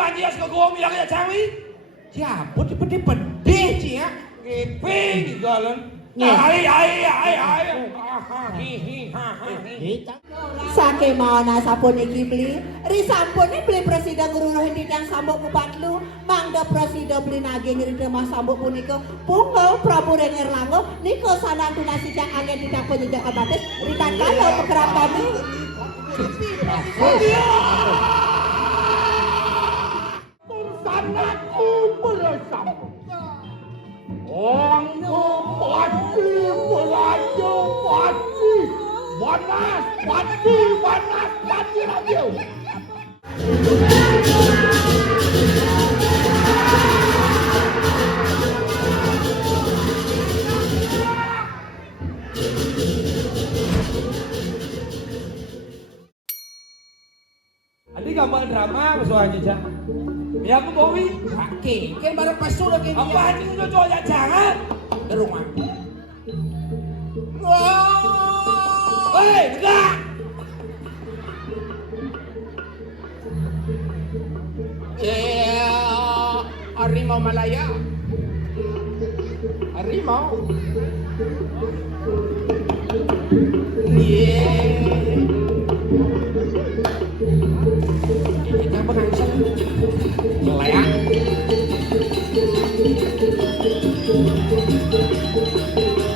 banyak sekolah bilang ya cawi. Siapa di pede sih ya? Ngepeng galan. Ai. Sake mau nasapun iki beli, risampun beli presida guru hindang sambuk kupatlu, mangga presida beli nage ngirida mas sambuk punika, punggal Prabu Renger Lango, niko sanang tunasi jang angin tidak penjejak kebatis, rikan kalau pekerap kami. Sanaku bersambung. Ongko pasti belajo pasti panas radio. Adik gambar drama persoalan aja. Ya aku Bowi. Oke, kan baru pas sudah kayak Apa ini udah coba jangan ke rumah. Hei, enggak. Harimau Malaya. Harimau. Kita berangsur Malaya.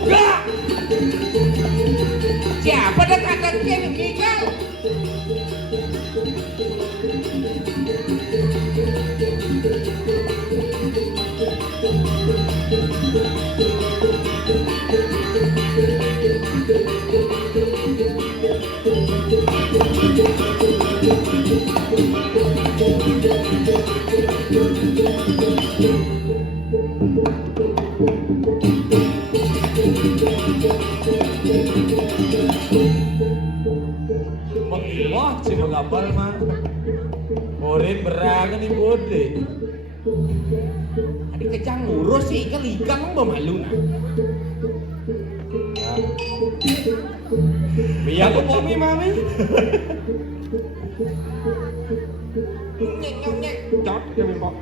Enggak. Siapa dekat-dekatnya ini kau? Wah, cuma kapal mah. Murid berangan di bode. Adik kejang ngurus sih, ikan ikan mau malu. Biar aku Bomi mami. Nyek, cot ya mbok.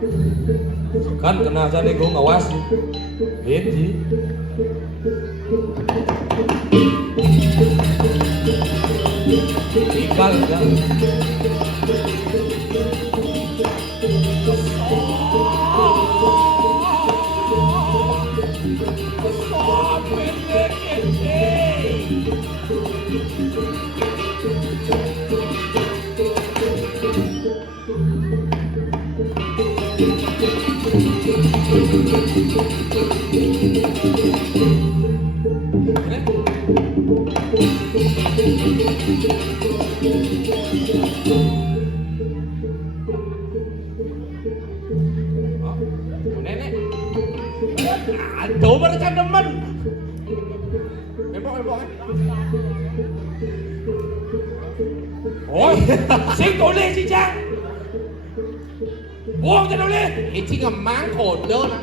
Kan kena sana gue ngawas. Beti. Ikal kan. Nenek. Aduh, mereka demen. Ebok. Ôi, xin tôi lên chị Trang. Buông cho nó lên. Cái chị ngầm máng khổ đơn á.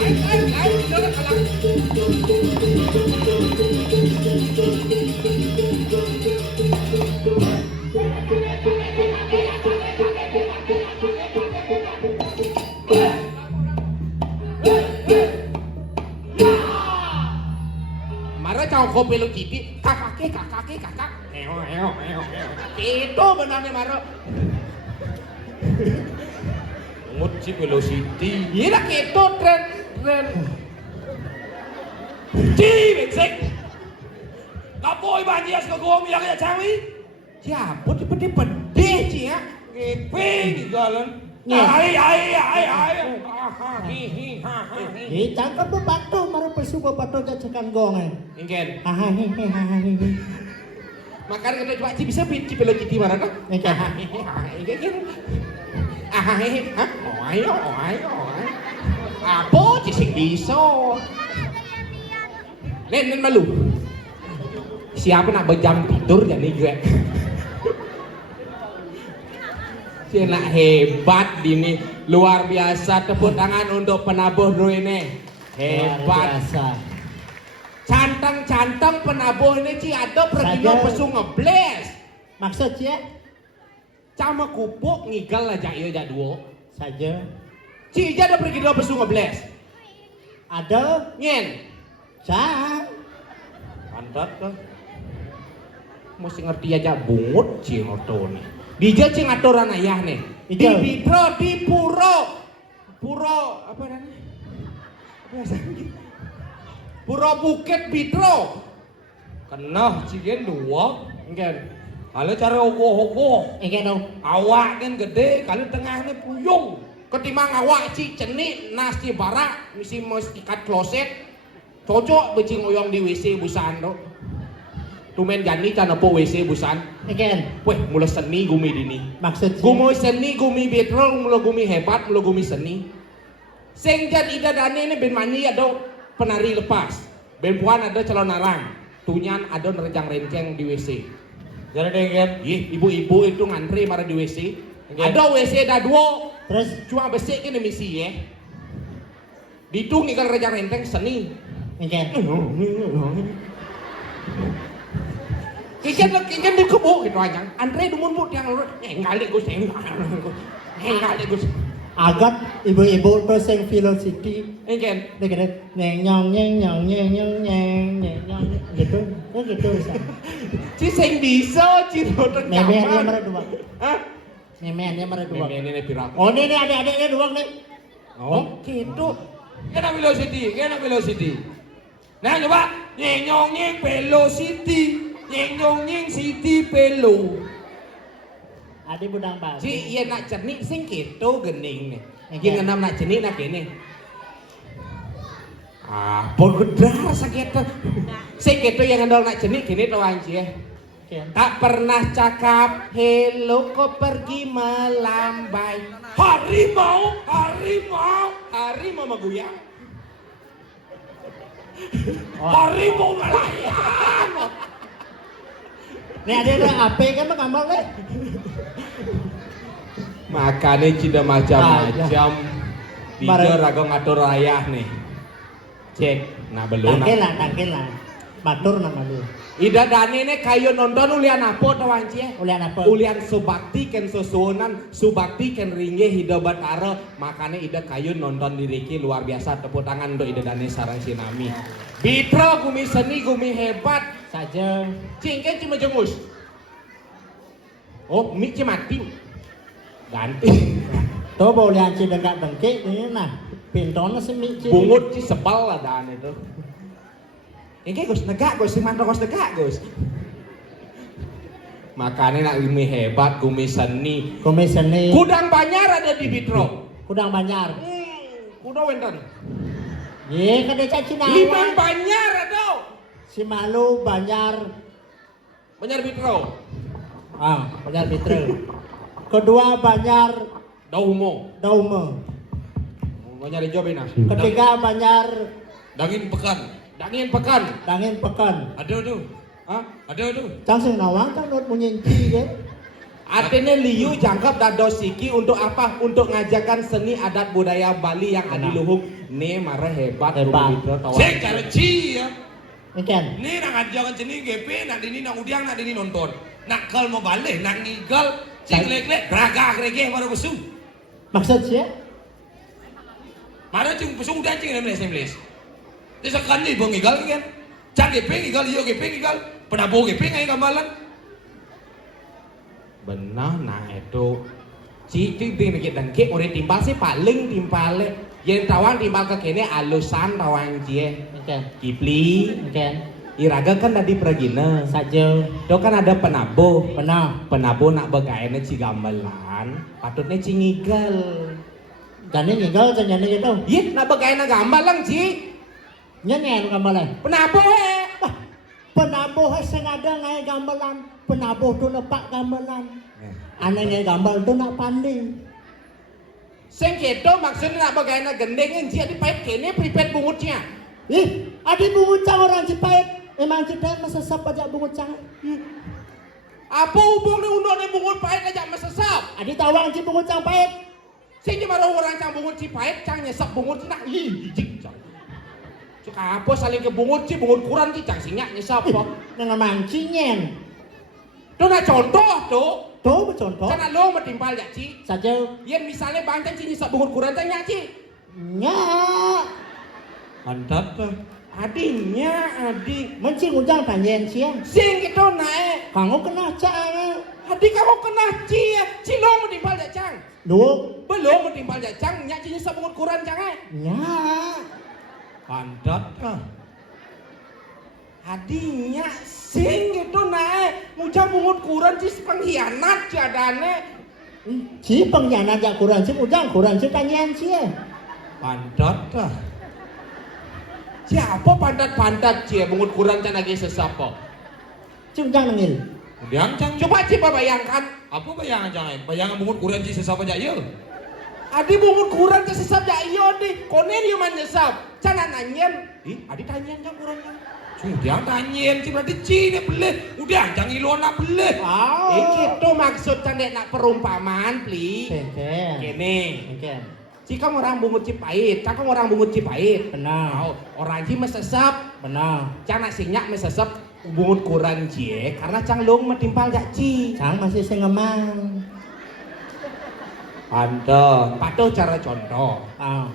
Đấy, nó rất là lắm. Kopi lo kipi, kakak. Itu benarnya Maro. Ngutsi velocity. Iya itu tren. Chi bengsek. Kapoy banyak sekolah bilang ya cawi. Siapa di pede sih ya? Ngepeng galan. Ai. Cangkep batu maru pesuko batu jajakan gong. Ingin. Makan kita coba bisa bici pelo citi mana kan? Ingin. Ayo. Apa cising bisa? Nen malu. Siapa nak berjam tidur jadi gue? Cina hebat dini, luar biasa. Tepuk tangan untuk penabuh dulu ini. Hebat. Cantang-cantang penabuh ini Ci ada pergi pesu ngebles. Maksudnya Cama kupuk ngigal aja iya jadwo. saja Ci ija ada pergi pesu ngebles. ada Nyen. cah Pantat kan. Mesti ngerti aja bungut Ci ngoto nih. Dija Ci ngatoran ayah nih. Di Ija. Bidro, di Puro. Puro apa namanya? Puro Bukit Bidro. Kenah cigen dua. Enggak. Kalau cara ogoh-ogoh. engke dong Awak kan gede, kalau tengahnya puyung. Ketimbang awak Ci cenik nasi barak, mesti ikat kloset. Cocok becing oyong di WC busan do. Tumen jani can apa WC busan. engke Weh, mulai seni gumi dini. maksudnya Gumi seni, gumi betrol, mulai gumi hebat, mulai gumi seni. Sengjan ida dane ini ben mani ada penari lepas. Ben puan ada calon narang. Tunyan ada nerejang renceng di WC. Jadi dengan Ibu-ibu itu ngantri marah di WC. Ada WC ada dua. terus Cuma besek ini misi ya. Ditung ikan rejang renceng seni. engke Ikan di kebo gitu aja. Andre dumun bu yang ngali gus ngali gus. agak ibu-ibu tuh sing velocity Ikan. dia kira nyeng nyong nyeng nyong nyeng nyong nyeng nyeng nyong gitu gitu bisa Si sing bisa ciro memenya tercapai. mereka dua Hah? memenya mereka dua Ini pirak. oh ini adik-adiknya dua nih Oh, gitu. Kena velocity. Nah, coba nyeng velocity. Nyeng city pelo. adik budang babi Si iya nak cernik sing gitu gening nih. Oke. Iki ngenam nak cernik nak kene. Ah, pon gedar sakit. Sing gitu yang ngendol nak cernik kene to anci ya. Oke. Tak pernah cakap hello kok pergi melambai. Harimau maguyang. Harimau melayang. Nih ada HP kan mah gambar deh. Makanya cina macam-macam. Tiga Barang- raga ngatur ayah nih. Cek, nah belum. Tangkel lah. Batur nama lu. Ida dane ne kayo nonton ulian apa to wanci? Ulian apa? Ulian subakti ken susunan, subakti ken ringge hida batara. Makanya ida kayo nonton diriki luar biasa. Tepuk tangan untuk ida dane sarang sinami. Bitro gumi seni gumi hebat. Saja. Cingken cuma jengus. Oh, mik mati. Ganti. Tuh ulian ci dengkak dengkik ini nah. Pintona semi ci. Bungut ci sebal lah dane itu. Ini Gus negak Gus, si mantok Gus negak Gus. Makanya nak gumi hebat, gumi seni. Komiseni. Kudang Banyar ada di Bitro. Kudang Banyar. Kuda wenten. Ye kada caci Limang nawan. Banyar ada. Si Malu Banyar. Banyar Bitro. Ah, Banyar Bitru. Kedua Banyar Daumo. Daume. Banyar Ijo Bina. Ketiga Banyar daging pekan. Dangin pekan. Dangin Pekan. Ada tuh. Hah? Ada tuh. Cangsing nawang kan not munyenci ya. Artinya liu jangkap dado siki untuk apa? Untuk ngajakan seni adat budaya Bali yang adi luhung. Nih marah hebat. Hebat. Rumah Bitro tawa. Saya cara ya. Ikan. Ini nak ngajakan sini GP, nak dini nak udiang, nak dini nonton. Nak kal mau balik, nak ngigal, cing lek-lek, ragak regeh baru besu. Maksud sih? Mana cing besu udah cing nemles. Dia sekan ni bang ngigal kan. Cang GP ngigal, iyo GP ngigal. Pernah bawa GP ngai gambalan. Benar nah itu. Citi ting kita dengke orang timbal sih paling timbal. Yang tawan timbal ke kene alusan tawan cie. Ikan. Kipli. Ikan. Iraga kan tadi peragina. Saja. Itu kan ada penabuh. Benar. Penabuh nak bagaimana ci gamelan. Patutnya ci ngigal. Jadi ngigal jadi gitu. Iya nak bagaimana gamelan ci. Nyanyi gambaran. Penabuh Penabuh sengaja ngai gamelan. Penabuh tu lepak gamelan. Aneh ngai gambar tu nak pandai. Sing keto maksudnya nak bagaimana gendeng ci dipait kene pripet bungutnya. Ih, ada bungut cang orang Cipayat. Emang kita masa sap pajak bungut cang. Apa hubungnya undang bungut pahit aja mesesap. Adi tawang ci bungut cang pahit. Sing marah orang cang bungut ci pahit cang nyesep bungut cina jijik cang. Cuk apa saling ke bungut ci bungut kurang ci cang sinyak nyesep kok. Dengan mancinyen. Tuh nah contoh tuh. Tuh bercontoh. Karena lo metimpal ya ci. Saja. Yen misalnya bang cang ci nyesep bungut kurang cang nyak ci. Nya. Pantat dah. Adinya adik. Mencing ujang tanyen cia. Sing itu naik. Kamu kena cang. Adik kamu kena ci ya. Ci lo metimpal ya cang. Lu. Belum metimpal ya cang. Nyak ci nyesep bungut kurang cang Nya. Pantat dah. Adinya sing itu naik. Mujang bungut kurang ci pengkhianat jadane. Ci pengkhianat ya kurang ci ujang kurang ci tanyen cia. Pantat dah. Siapa pantat-pantat cie bungut kurang can lagi sesapo. Ci ujang nengil. Udiang cang. Coba coba bayangkan. Apa bayangan jangan? Bayangan bungut kurang ci sesapa aja iya. Adi bungut kurang can sesap ya iyo di. Konen yo man nyesap. Can nanyen. Ih, adi tanyen can kurang can. Udiang tanyen ci berarti ci ne beleh. Udiang cang ilona beleh. Gitu maksud can dek nak perumpamaan pli. Keken. Gini. Keken. Jika orang bungut cipait, cakap orang bungut cipait. Benar. Orang ci mesesap. Benar. Cang nak sinyak mesesap bungut kurang cie. Karena cang long metimpal jak ci. Cang masih sengemang. Pantat. Patuh cara contoh.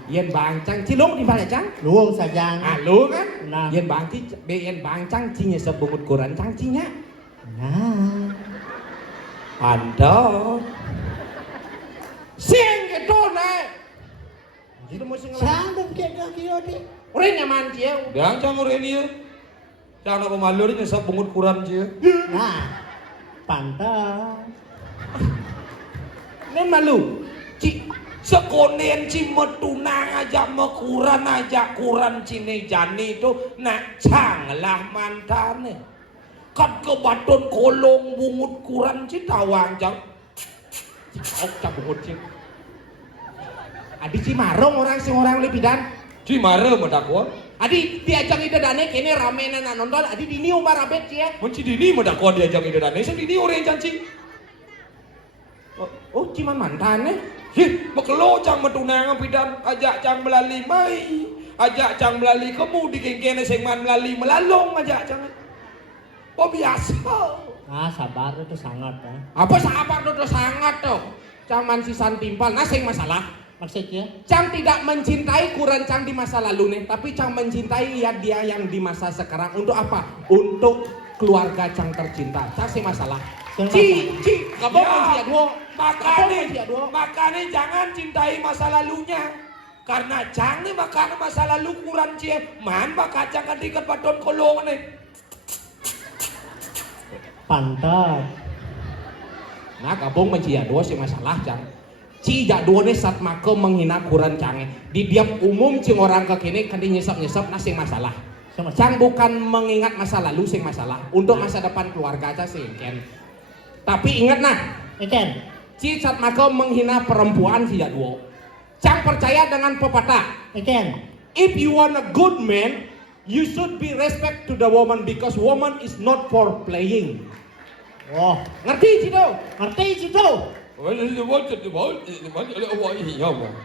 Yen bang cang cilung di mana cang? Luang saja. Lu kan? Nah. Yen bang ci, yen bang cang cinya sebungut kurang cang cinya. Nah. Pantat. Sing gitu naik. Jadi mesti ngelah. Cang dan kek kio di. Udah nyaman cia. Udiang cang ureni ya. Cang nak pemalu ni nyesap bungut kurang ci. Nah. Pantas. Nen malu. Ci Sekonen ci metunang aja mekuran aja kuran cine jani itu nak cang lah mantane. Kat ke baton kolong bungut kuran ci tawang cang. ok cang bungut ci. Adi ci marong orang sing orang lebidan. Ci mare medakwa. Adi diajang ide dane kene ramenan nonton. Adi dini umar abet cia. Munci dini medakwa diajang ide dane sing dini orang janci. Oh ciman mantane. Hih, makelo cang metunang pidan ajak cang melali mai. Ajak cang melali kemu di kengkene sing man melali melalong ajak cang. Oh biasa. Ah, sabar itu sangat kan. Apa sabar tuh sangat tuh. Cang man sisan timpal, nah sing masalah. Maksudnya? Cang tidak mencintai kurang cang di masa lalu nih, tapi cang mencintai ya dia yang di masa sekarang. Untuk apa? Untuk keluarga cang tercinta. Cang sing masalah. Ci, kamu masih dua. Makanya jangan cintai masa lalunya. Karena cang nih makanya masa lalu kurang cie. Man bakal cang kadikat baton kolong nih. Pantas. Nah, kabung mencia dua sih masalah cang. Ci jak dua nih saat maka menghina kurang cange. Di diam umum cing orang ke kini kan nyesap nah sing masalah. Cang bukan mengingat masa lalu sing masalah. Untuk masa depan keluarga aja sih Ken. Tapi ingat nah, Ken. Ci saat maka menghina perempuan si jadwo. Cang percaya dengan pepatah. Ken. If you want a good man, you should be respect to the woman because woman is not for playing. Oh, Ngerti Ci do? ngerti situ.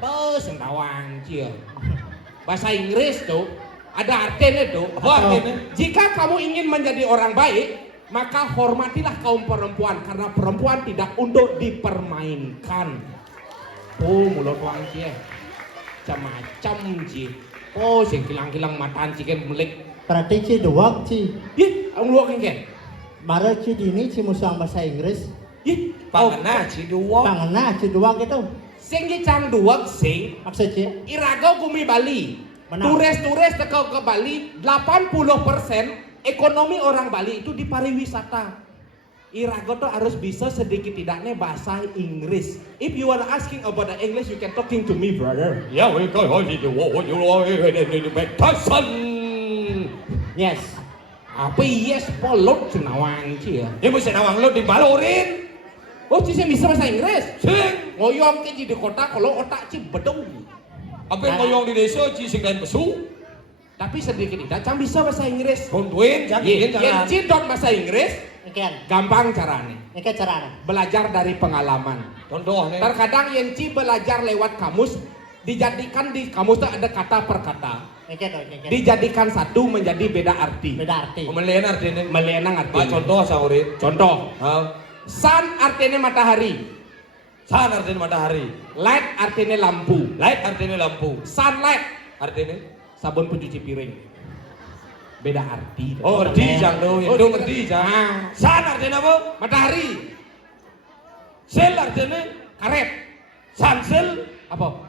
Bos bawang Ci. Bahasa Inggris tuh ada artinya tuh. Apa artinya? Jika kamu ingin menjadi orang baik, maka hormatilah kaum perempuan karena perempuan tidak untuk dipermainkan. Oh, mulut wang Ci. Macam-macam Ci. Oh, sing kilang-kilang mataan Ci kan melik. Berarti ci dua ci. Ih, ang luwak kan? Mara ci dini ci musang bahasa Inggris. Ih, Pangena ci dua. Pangena ci dua gitu. sing cang duwag sing Maksudnya? iragaw gumi Bali. Benar. Turis-turis teko ke Bali, 80% ekonomi orang Bali itu di pariwisata. Irago tuh harus bisa sedikit tidaknya bahasa Inggris. If you are asking about the English, you can talking to me, brother. Ya, we go on di betasan. Yes. Apa yes polot cenawang cia. Ya mesti nawang lo di balorin. Oh, cia bisa bahasa Inggris. Sing. Ngoyong ke di kota kalau otak cia bedong. Apa yang ngoyong di desa ci sing dan besu. Tapi sedikit tidak, cang bisa bahasa Inggris. Kontuin, jangan Yen jangan. cidok bahasa Inggris, Ken. gampang caranya. Ini cara. Belajar dari pengalaman. Contoh nih. Terkadang Yenci belajar lewat kamus, dijadikan di kamus itu ada kata per kata. Ini Dijadikan satu menjadi beda arti. beda arti. Pemelian artinya. Melenang Pak artinya. contoh saurit. Contoh. Ha. Sun artinya matahari. Sun artinya matahari. Light artinya lampu. Light artinya lampu. Sunlight Artinya. sabun pencuci piring. Beda arti. Oh ngerti jang tuh. Itu ngerti jang. Ah. Sun artinya apa? Matahari. Sel artinya. Karet. Sansel. Apa?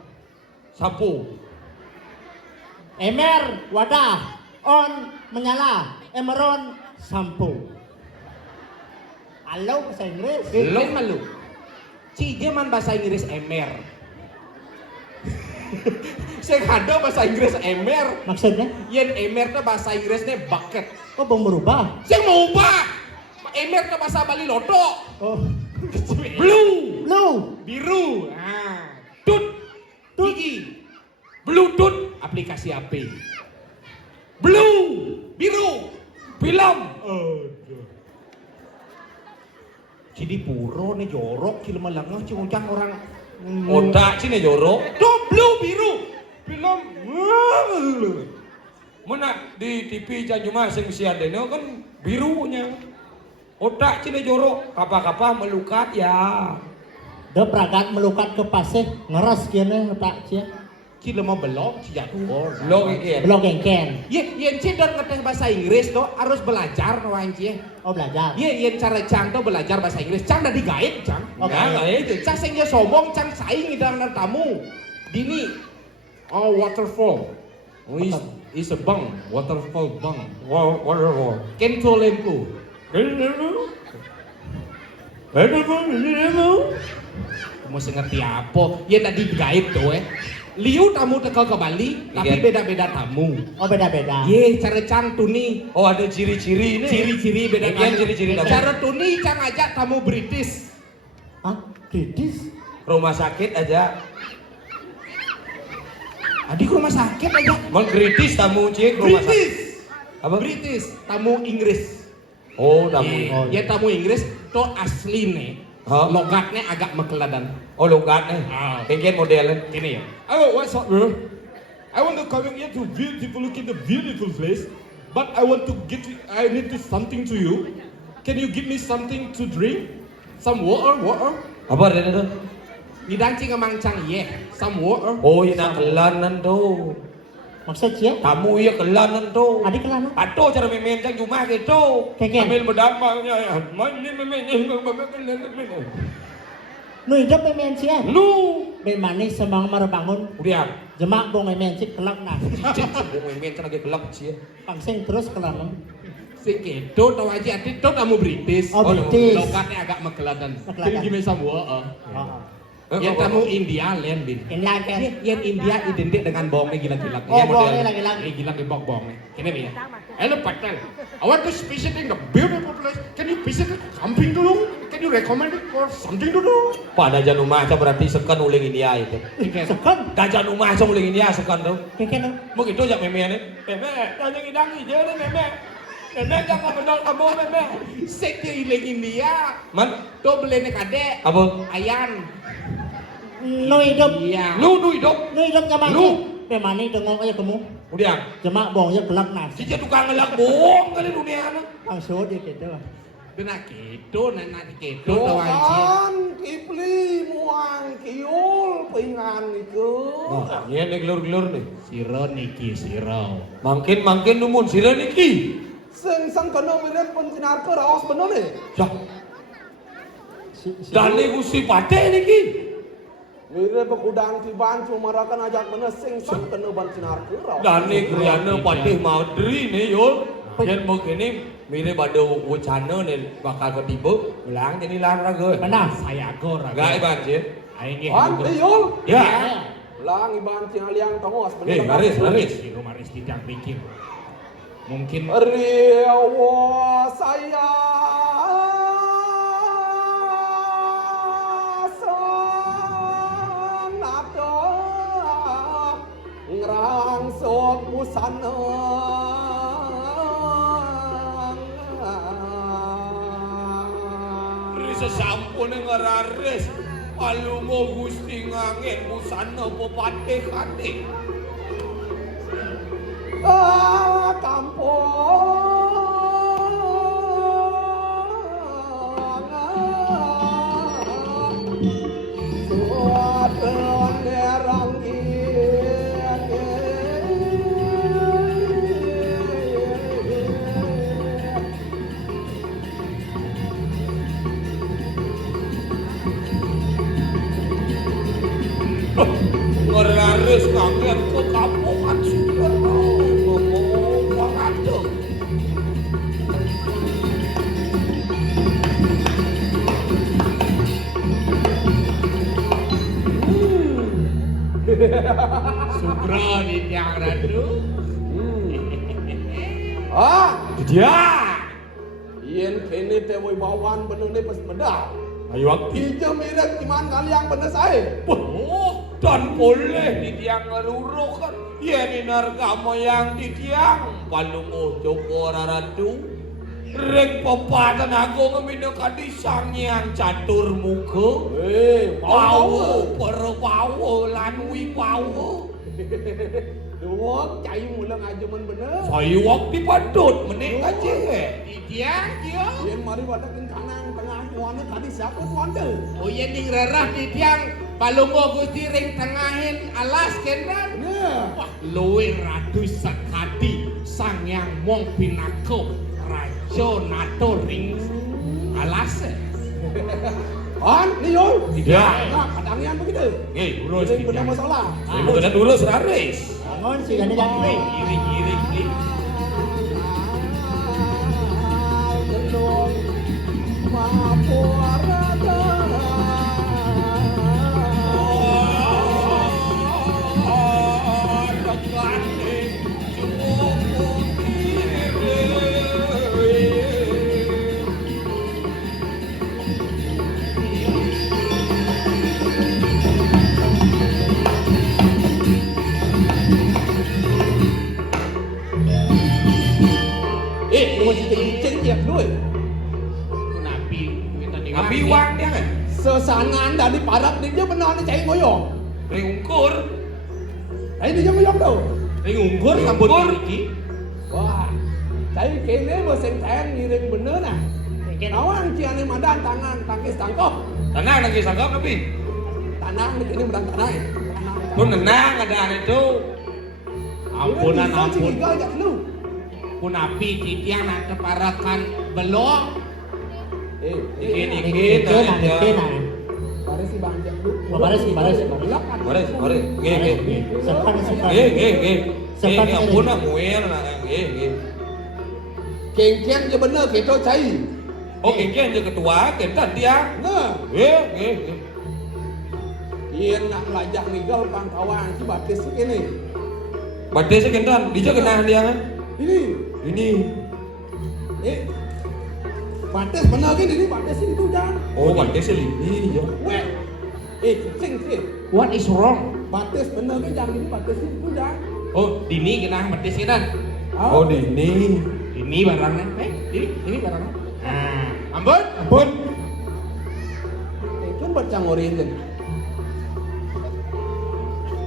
Sapu. Emer, wadah, on, menyala, emeron, sampo. Halo bahasa Inggris. Lain malu. Cije man bahasa Inggris emer. Saya ada bahasa Inggris emer. Maksudnya? Yen emer itu bahasa Inggrisnya bucket. Oh, bang berubah. Saya mau ubah. Emer itu bahasa Bali loto. Oh, Blue. blue, Biru. Ah. Tut. Gigi. Bluetooth. Aplikasi HP. Blue. Biru. Film. Jadi puro nih jorok kilo malangnya ciucang orang. Otak sini jorok. Tuh blue biru. Film. Mana di TV Janjuma sing si adene kan birunya. Otak sini jorok. Kapal-kapal melukat ya. dia peragat melukat ke pasir, ngeras kena tak cia. Kilo mau belok sejak bor. Lo iki. Belum gengken. Yen cendor ngerti bahasa Inggris tuh harus belajar no anjir. Oh belajar. Yen cara cang tuh belajar bahasa Inggris. Cang dari gaib cang. Oke. Nah, itu. Cang sehingga sombong cang saing dengan tamu. Dini. Oh waterfall. Oh, is a bang. Waterfall bang. Wow, wonderful. Kentolenku. Mau ngerti apa? Ya tadi gaib tuh Liu tamu teka ke Bali, tapi Iya. beda-beda tamu. Oh beda-beda. Ye, cara cang tuni. Oh ada ciri-ciri ini. Ciri-ciri beda Bagian ciri-ciri tamu. Cara tuni cang ajak tamu British. Hah? Kritis? Rumah sakit aja. Adik rumah sakit aja. Mengkritis tamu cik rumah sakit. British. Apa? British, tamu Inggris. Oh tamu. Ya tamu Inggris tuh asli nih. Hah? Logatnya agak mekeladan. Oh logat nih. Ah. Pengen modelnya. Ini ya. Oh, what's up, bro? I want to come here to beautiful look in the beautiful place, but I want to I need to something to you. Can you give me something to drink? Some water? Apa artinya tuh? Nidanci ngemangcang ye, some water. Oh ini kelanan tuh. Maksud cia? Tamu iya kelanan tuh. Adik kelana? Aduh cara memen cang cuma gitu. Keken. Ambil berdampak ya. Mana memen. Nu hidup memen cia? Lu. Bemanis semang marbangun. Udah. Jemak bong memen cik kelak nah. Memen cang lagi gelap sih. Pangsing terus kelana. Si kedo tau aja adik tuh tamu British. Oh British. Logatnya agak mekeladan. Mekeladan. Can you give me some water? Oh. Yang tamu India lain bin. Ini lagi. Yang India identik dengan bongnya gila-gila. Oh bongnya lagi-lagi. Ini gila di bong-bongnya. Ini ya. Hello Patel. I want to visit in the beautiful place. Can you visit something dulu? Can you recommend it for something dulu? Pada jangan rumah aja berarti sekan uling India itu. Sekon. Dajan rumah aja uling India sekan tuh. Keken. Begitu aja memen nih. Meme, tanya ngidang hijau nih meme. Meme jangan benar kamu meme. Sekte iling India. Man, Tuh beli nih kadek. apa? Ayan. Nu hidup. Iya. Lu hidup. Nu hidup nyaman. Lu. Bemani dengong aja kamu. Udah. Jemak bongnya kelak nah. Si tukang ngelak bohong kali dunia anak. Langsung dia gitu. Benar kedo, nenek kedo tau aja. Doan kipli muang kiul pingan itu. Nah, ini nih gelur-gelur nih. Siro niki siro. Makin numun sira niki. Sing sang kono mirip pun sinar ke raos bener nih. Dah. Dani gusti pate niki. Mirip pekudang tiban cuma rakan ajak bener sing sang kono ban sinar ke raos. Dani kriana pate madri nih yul. Yang begini mirip ada wacana nih bakal ketiba ulang jadi lara gue. Benar. Saya agor. Gak iban sih. Aing Wan tiul. Ya. Lang iban cinaliang tongos Eh, bener. Maris. Siro maris tidak pikir. Mungkin Riwa saya sanata ngerang sok busana sampun ngerares palungo Gusti ngangen busana pepatih kadek. Ngerares ngangen ke kampungan sudah ngomong parade. Sugro di tiang radu. Dia. Yen kene teh wibawan bener ne pas bedah. Ayo aktif. Ije mirip cuman kalian bener saya. Oh, dan boleh di tiang ngeluruh kan. Ya ini nargama yang di tiang palungo Joko Raratu. Rek pepatan aku ngemino kadi sang yang catur muka. Pawo, perpawo, lan wipawo. Duok cai mulang aja men bener. Saya waktu padut menik aja. Di tiang dia. Yen mari wadah kanang tengah muana kadi siapa tuande. Oh iya ning rerah di tiang palungo Gusti ring tengahin alas kendal. Nah, Wah, luwih radu sakadi sang yang mong pinako raja nato ring alas. Ni yul. Tidak. Nah, kadangnya begitu. Urus Ini benar masalah. Benar urus raris. Bangun sih kan jadi. Iri. Gelong mapuarada. Masih kencing tiap dulu. Nabi wang dia kan? Sesangan dari parat dia benar ni cai ngoyong. Ring ungkur. Dia ngoyong tu. Ring ungkur sampun iki. Wah, cai kene boseng tang ngiring bener nah. Awang ciane madan tangan tangkis tangkop. Tenang lagi sangkap tapi. Tanang ni kene medang tanang. Tuh nenang ada itu. Ampunan ampun. Tinggal jak lu. Punapi titiang nak keparakan belum. Ini Dikit. Baris si bang jak lu. Baris. Baris. Nggih. Sepan. Nggih. Ampun muel nah nggih. Kengkeng je bener kita cai. Oh, kengkeng je ketua, kita dia. Nah, Nggih. yen nak lajak ninggal pangkawan si batis kene. Badai sekentan, dia kenal dia kan? Ini. Batis bener ke ini batis itu jangan. Oh, badai selini ya. Weh. Sing. What is wrong? Batis bener ke jangan ini batis itu jangan. Oh, Dini kena badai sekentan. Oh, Dini. Ini barangnya. Ini barangnya. Ampun. Kan baca ngorin kan.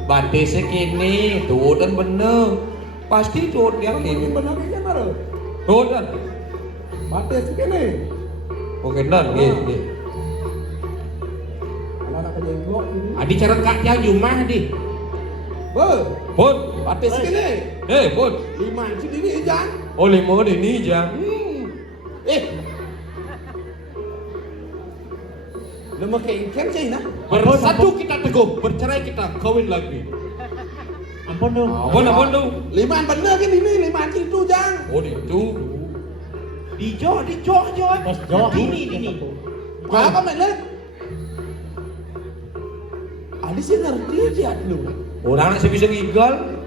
Badai sekini, tuh dan bener. Pasti tuh dia Ini kini. bener ke jangan. Tuh dan. Batis kene. Oh, kenal, nggih. Anak kejenggot ini. Adi cara kak yang jumah di. Pun. Batis kene. Pun. Liman si ini jangan. Oh, lima Dini jang. Lemah kengkeng cai nah. Bersatu kita teguh, bercerai kita kawin lagi. Ampun dong. Ampun tuh. Liman bener kan ini liman itu jangan. Oh, itu. Dijo. Pas jauh. Dini. Apa menet? Adi sih ngerti aja lu. Orang nak bisa ngigal.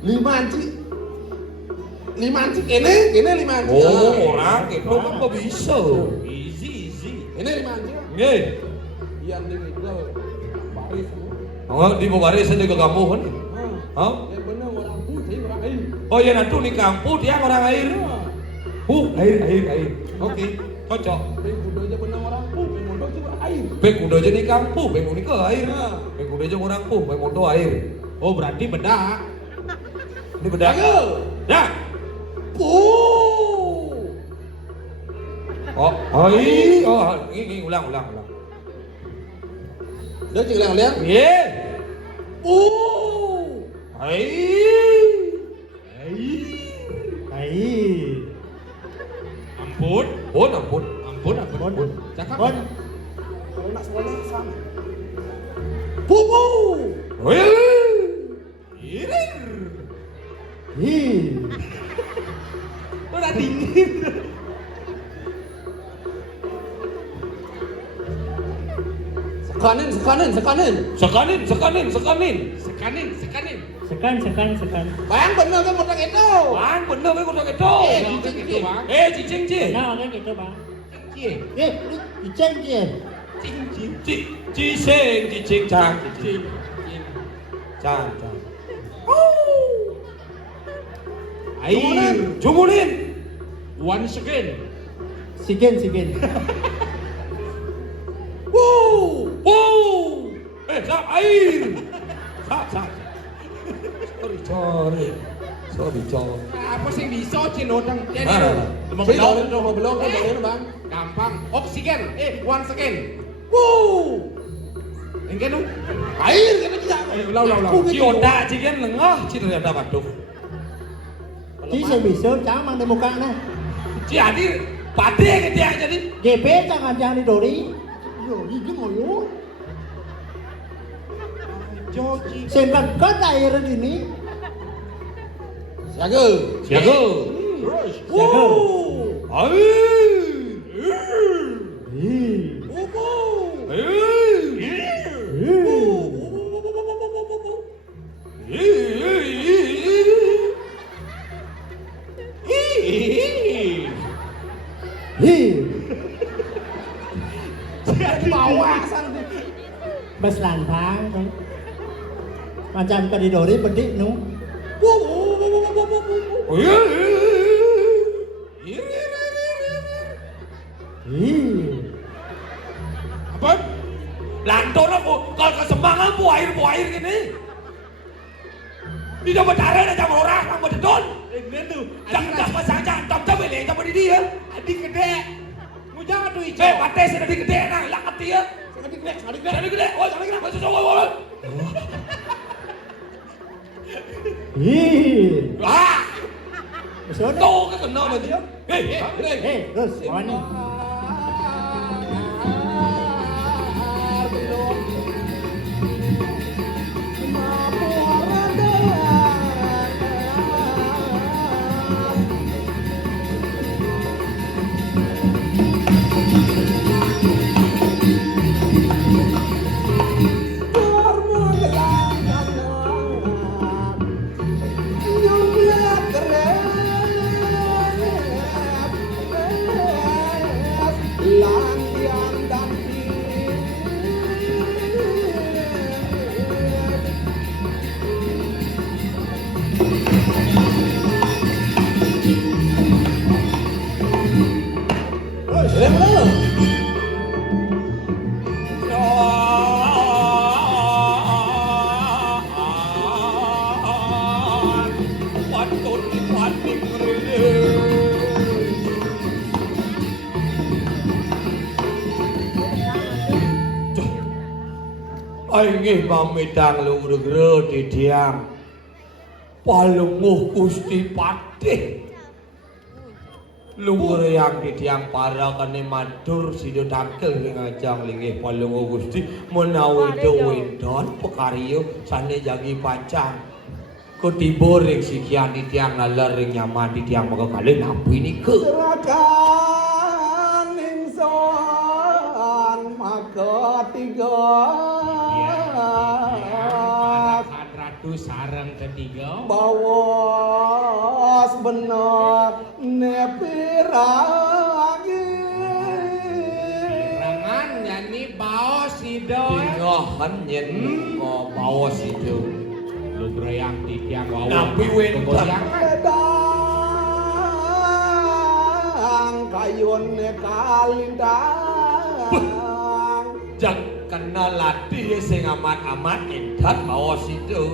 Liman kene liman. Oh, orang itu kan kok bisa. Easy. Ini liman. Nggih. Iya nih baris. Oh, di baris aja ke kamu kan? Hah? Ya bener orang putih orang air. Oh ya nanti di kampung dia orang air. Air. Oke, cocok. Tapi bodohnya bener orang Bek udah jadi kampung, bek udah ke air. Bek udah jadi orang pun, bek moto air. Oh berarti beda. Ini beda. Ya. Oh, ini ulang. Udah cik liang. Ye. Ai. Ampun. Cakap. Bon. Kalau nak sekolah sama. Udah dingin. Sekanin. Sekan. Bang bener kan motor itu. Bang, bener bang udah gitu. Cicing. Nah, kan gitu, Bang. Cie. Icen je. Cicing, cang. Air. Jumunin. Once again. Sigen. Sap air. Sap. Sorry. Apa sih bisa cino dang jadi belum bang gampang oksigen once again engke dong air kan tidak Ulau. Cioda cikan lengah ada batuk. Ci bisa jangan di muka nah. Ci hadir pade ke dia jadi. GP jangan didori. yo ini mau yo joki Sempat kau air ini. Siaga. Bas lantang. Macam kau didori pedik nu. Apa? Lantor aku kalau kesemangan bu air gini. Di dapat darah aja orang nang bedon. Ini tuh Jangan pasang jangan beli sama di dia. adik gede mau jangan tuh hijau Pate sudah di gede nah lah kati ya. adik gede Sekali gede. Oh, sekali gede. Masuk woi. Ah, Besok. tuh kan kena dia. Terus kawan ni. Inggih pamedang luhur di diang palunguh Gusti Patih luhur yang di diang para kene matur sida dakel ing ajang linggih palunguh Gusti menawi dewendon pekaryo sane jagi pacang ketiba ring sikian di tiang nalar ring nyaman di tiang maka kalih napi nike serahkan ingsun maka tiga sarang ketiga bawas bener nepiragi rangan nyanyi baos sido tingahan yen bawas itu lu greyang tiang bawa napi wentan edang kayun kalindang Jak kenal latih sing amat-amat endat bawa situ.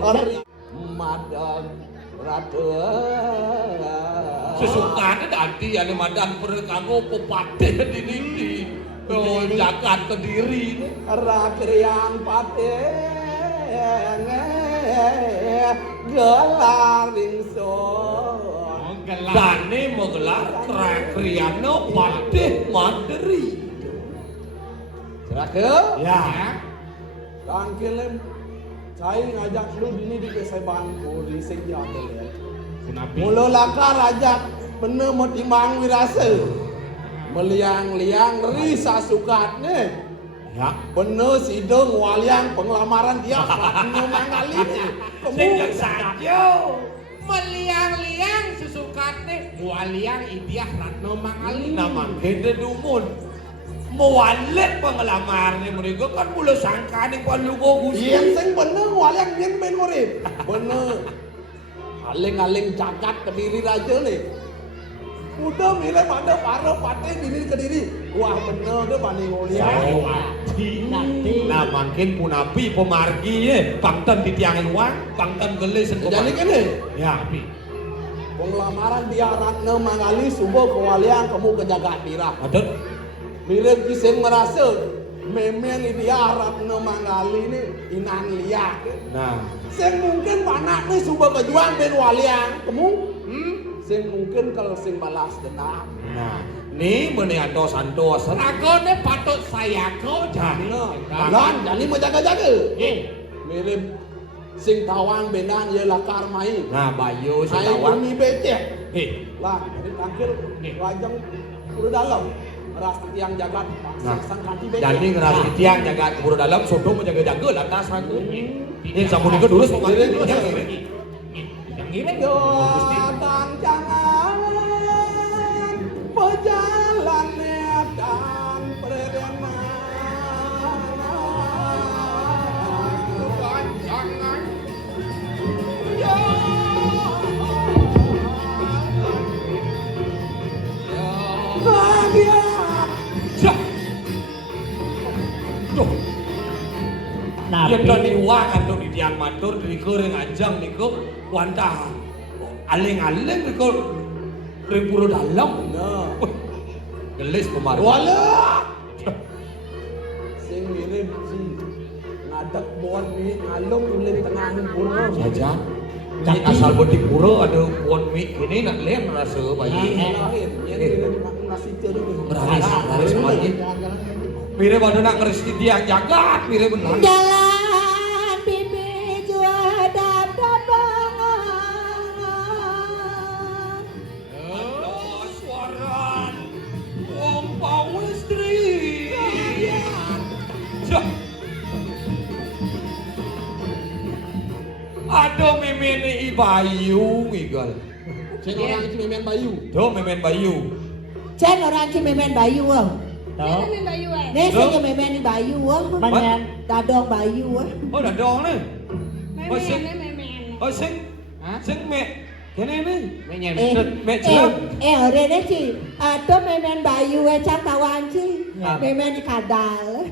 Madan ratu. Sesukane dadi ane madan perkanggo pepatih di oh jagat Kediri. Rakriang pateng gelar ingsun. Dane menggelar kriano patih mandiri. Serake? Ya. Tangkilem saya ngajak lu dini di kesebangku di senjata ya. Kenapa? Mula lakar ajak bener mau timbang wirasa. Meliang-liang risa sukat nih. Ya. Bener sideng waliang pengelamaran dia Fatno Mangali. Sejak saja. Meliang-liang susukate waliang idiah Ratno Mangali. Nama kede dumun. Mewalik pengelamarnya mereka kan mula sangka nih palugo gusti. Yang sing bener waliang yang main urip. Bener. Aling-aling jagat Kediri raja nih. Udah milih pada para patih dini Kediri. Wah bener deh banding waliang. nanti Nah makin punapi pemargi ya. Pangtan di tiang luar, pangtan gelis Jadi gini. Ya. Pengelamaran dia Ratno Mangali subuh ke waliang kamu ke jagat pirah. Ada. Mirip kisah merasa memen dia Ratno Mangali ini inan liak. Nah. Sing mungkin panak nih subuh kejuang ben waliang kamu. Sing mungkin kalau sing balas dendam. Nah. Nih meni antos-antos. Ragone patut saya kau Nah, dan jadi mau jaga-jaga. Mirip sing tawang benan ya lakar mai. Nah Bayu si Ayo tawang. bumi becek. Lah. Lah, jadi tangkil wajang udah dalam. Ras tiang jagat Nah. sang kaki becek. Jadi ngerasa tiang jaga kubur dalam, sodo menjaga-jaga lantas aku. Ini sabun itu dulu sama Ini, ini. Ini Datang jangan berjalan dan Yang tadi uang atau di tiang matur di kering anjang niku wantah aling-aling niku ripuro dalam. Nah, Gelis kemarin. wala. Sing mirip si ngadak bon ni ngalung uling tengah pura. Saja. Cak asal bodi pura ada pohon mie ini nak lem rasa bayi. Lahir, yang mirip nasi terus. Raris bayi. Mirip ada nak ngeresti tiang jagat, mirip benar. Jalan pipi jua dapat Suaran Wong Pawestri. Ada memen Bayu igal. Sing orang itu memen Bayu. Do memen Bayu. Jen orang ci memen Bayu ah. toh Nih sing memen ni Bayu ah. banyak Dadong Bayu ah. Oh dah dong ni. Oh sing. Oh sing. Sing me. Kene ni. Me celam. Ore ni ci. Ato memen Bayu cak tawan ci. Memen di kadal.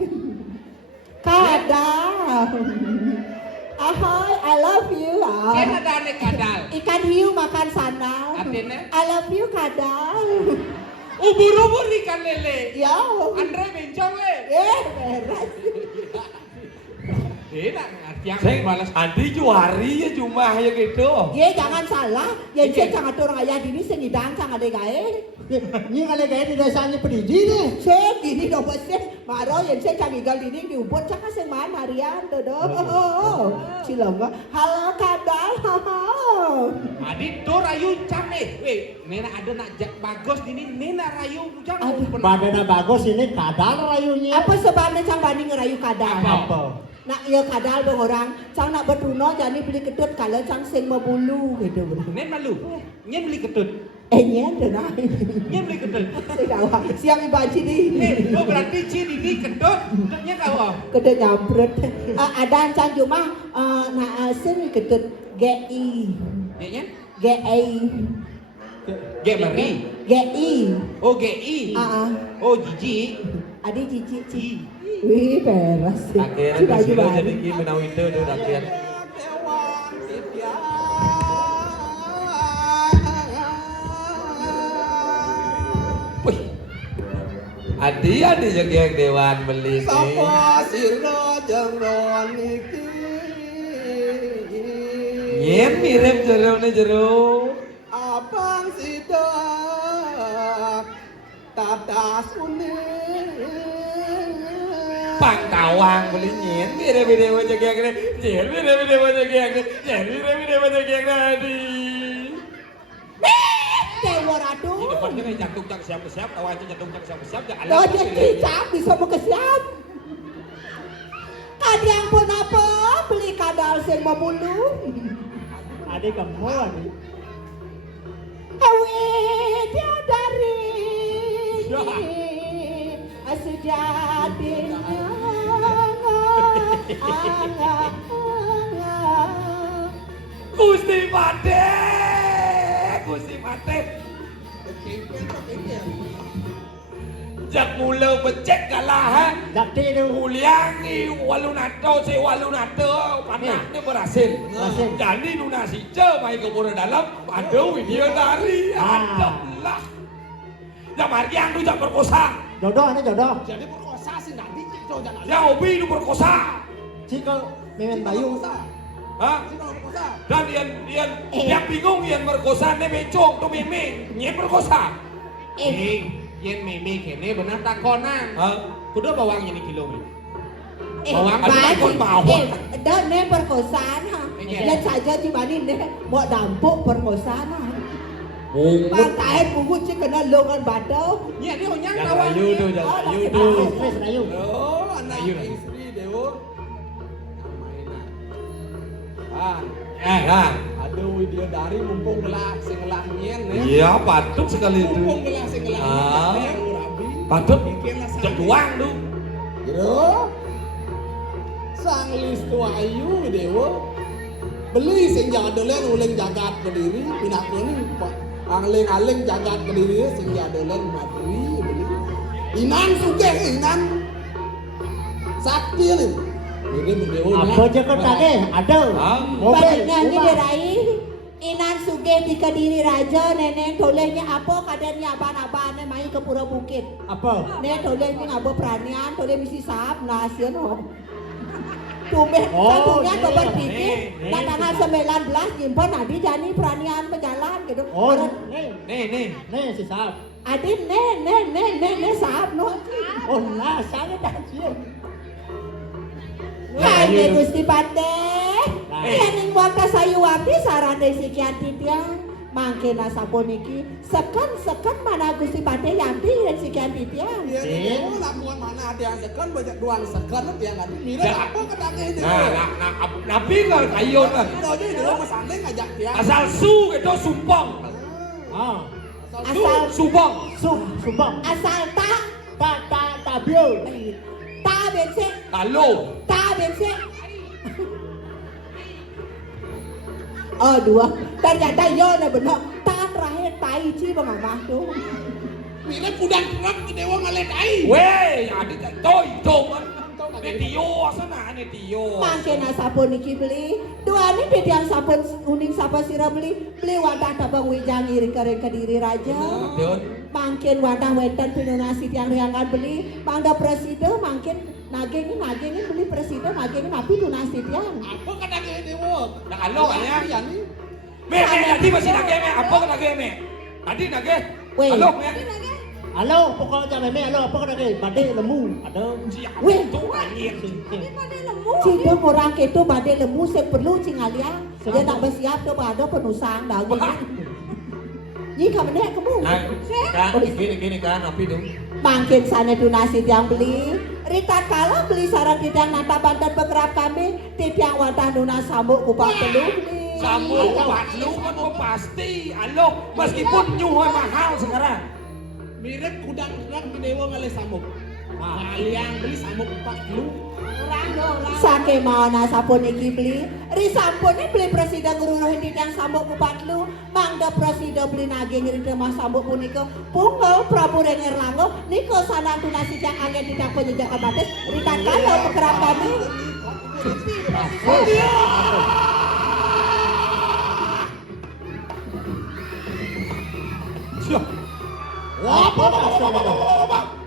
Kadal. Ahoy, I love you. Kena dane kadal. Ikan hiu makan sandal. Artinya? I love you kadal. Ubur-ubur ikan lele. Ya. Andre bencong le. Beres. Tidak artinya Sing balas. Andi juari ya cuma ya gitu. Ye jangan salah. Yang cek jangan orang ayah dini sing hidang jangan ada gae. ini kalau kayak di desanya pediji nih Cek gini dong pasti. Maro yang cek jangan tinggal dini di ubud cak sing man Marian dodo. Cilongga. Halo kadal. Adit do rayu cam nih. Weh, nena ada nak bagus dini nena rayu cam. badannya bagus ini kadal rayunya Apa sebabnya cang banding ngerayu kadal? apa Nak iya kadal dong orang. Cang nak bertuno jadi beli ketut kalau cang sing membulu gitu. Nen malu. Nyen beli ketut. Nyen deh nah. Nyen beli ketut. Sedawa. Siang ibaci di. Oh berarti ci dini ketut. Ketutnya kau. Ketut nyamprut. Ada cang cuma nak sing ketut GI. Ya nyen? GI. Gemeri. GI. Oh GI. Oh jiji. Adi cici ci. Wih, beres. Akhirnya Sudah presiden juga. jadi gini menau itu tuh akhir. Dewan Titian. Wih. Adi yang dewan beli Sapa nih. sira jeron iki. Nyen mirip jero. Abang sidak tatas unik. Pang tawang beli nyen mirip wajah gini. Nyen mirip wajah gini. Nyen mirip wajah gini. Adi. Dewa Di Ratu. depan kita jantung tak siap, tawa aja jantung tak siap. Jangan Lo kicap bisa mau kesiap. Kadang pun apa beli kadal sing membulu. Adik kamu adik. Ewe dia dari sejatinya. Gusti Mate. Jak mula becek kalah Jadi tu. Uliangi walunato panahnya berhasil. Berhasil. Jadi Nuna Sija main ke bola dalam ada Widyadari. Adalah yang Marian tu jangan perkosa. Jodoh ni jodoh. Jadi perkosa sih nanti cik jangan. Yang Obi tu perkosa. Jika Memen Bayu. Hah? Perkosa. Dan yang bingung yang merkosa ni becok tu meme. Yang perkosa. Yen meme kene benar takonan. Hah? Kudu bawang ini kilo ni. Bawang ada takon bawang. Dan ne perkosaan ha. Dan saja cibani ne mau dampuk perkosaan ha. Pantai pungut cik kena longan batau. Ya dia onyang Jangan tawang. ayu tu, jangan ayu tu. Wes Rayu. Oh, anak Ayo. istri dewo. Ah, Nah. aduh Widyadari mumpung gelah sing gelah nyen ya. Iya, patut sekali itu. Mumpung gelah sing gelah Ah. nyen yang rabi. Patut Bikinlah sang- ceduang tu. Gitu. Sang listu ayu dewo. Beli sing jadolen uling jagat kediri pindah kene Pak. Angling jagat kediri sing jadolen madri beli. Inan sugih inan. Sakti ni. Jadi dewo. Apa je kau tadi? Ada. Ah. Mobil. Baliknya ni rumah. dirai. Inan suge di Kediri Raja nenek tolehnya apa kadannya aban-aban main ke Pura Bukit. Apa? Ne toleh ni ngabo peranian, toleh misi sahab nasian ho. Tumeh Oh, satunya ni. to berpikir, Ni. dan tanggal 19 nyimpan adi jani peranian berjalan gitu. Oh, ni. Nih. Ni si Sahab. Adi ne sahab no. Oh, nah, saya dah cium. Hai ne Gusti Pate. Nah. Ning wata sayu wapi saran dari sekian titiang. Mangke nasabon iki sekan mana Gusti Pate yanti dan sekian titiang. Iya, Sip. dewo lakukan mana ada yang sekan banyak duang sekan yang ada. Mira Ya. apa ketake dewo. Nabi kan kayu kan. Udah jadi dewo mesane ngajak dia. Asal su itu sumpong. Ah. Asal Subong. Sumbang. asal Tak biol. ta bense Halo. ta bense. Oh dua. Ternyata yo na benar. Ta terakhir tai chi bang amah tu. Mira pudang kerak ke dewo ngalet ai. Weh, ada toy dong. Ini Tio sana, ini Tio. Mangke na sabun iki beli. Dua ni bediang sabun uning sapa sira beli. Beli wadah tabang wijang iri kering Kediri Raja. Betul. Mangkin wadah wetan pinunasi tiang riangan beli. Mangda presiden mangkin naging ni beli presiden naging napi dunasi tiang. Apa ketake dewo? Nak halo kan ya? Iya nih. Tadi masih nage me, apa kan nage me? Tadi nage. Weh. Halo me. Halo, pokok jangan meme. Halo, apa kau lagi? Badai lemu. Ada. Weh. Tu anjir. Cideng orang ketu badai lemu saya perlu cingaliang. Dia nak bersiap tu pada penusang daging. Ni kamu ni kamu. Kan, gini kan, api tu. Mangkin sana donasi tiang beli. Rita kala beli sarang tiang nata bantan berkerap kami. Tiang wadah donasi sambuk kupak telu beli. Sambung kuat lu kan pasti. Halo, meskipun nyuh mahal sekarang. Mirip kudang kerak ke dewo ngale samuk. Kalian beli samuk 4 lu. Sake Bagaimana sampun iki beli? Risampun beli presiden guru hindi yang sambuk kupatlu. Mangda presiden beli naging ngiri mas sambuk punika. Punggal Prabu Renger Langgo. Niko sanang tunasi yang angin tidak penjejak abates. Rikan kalau pekerap kami.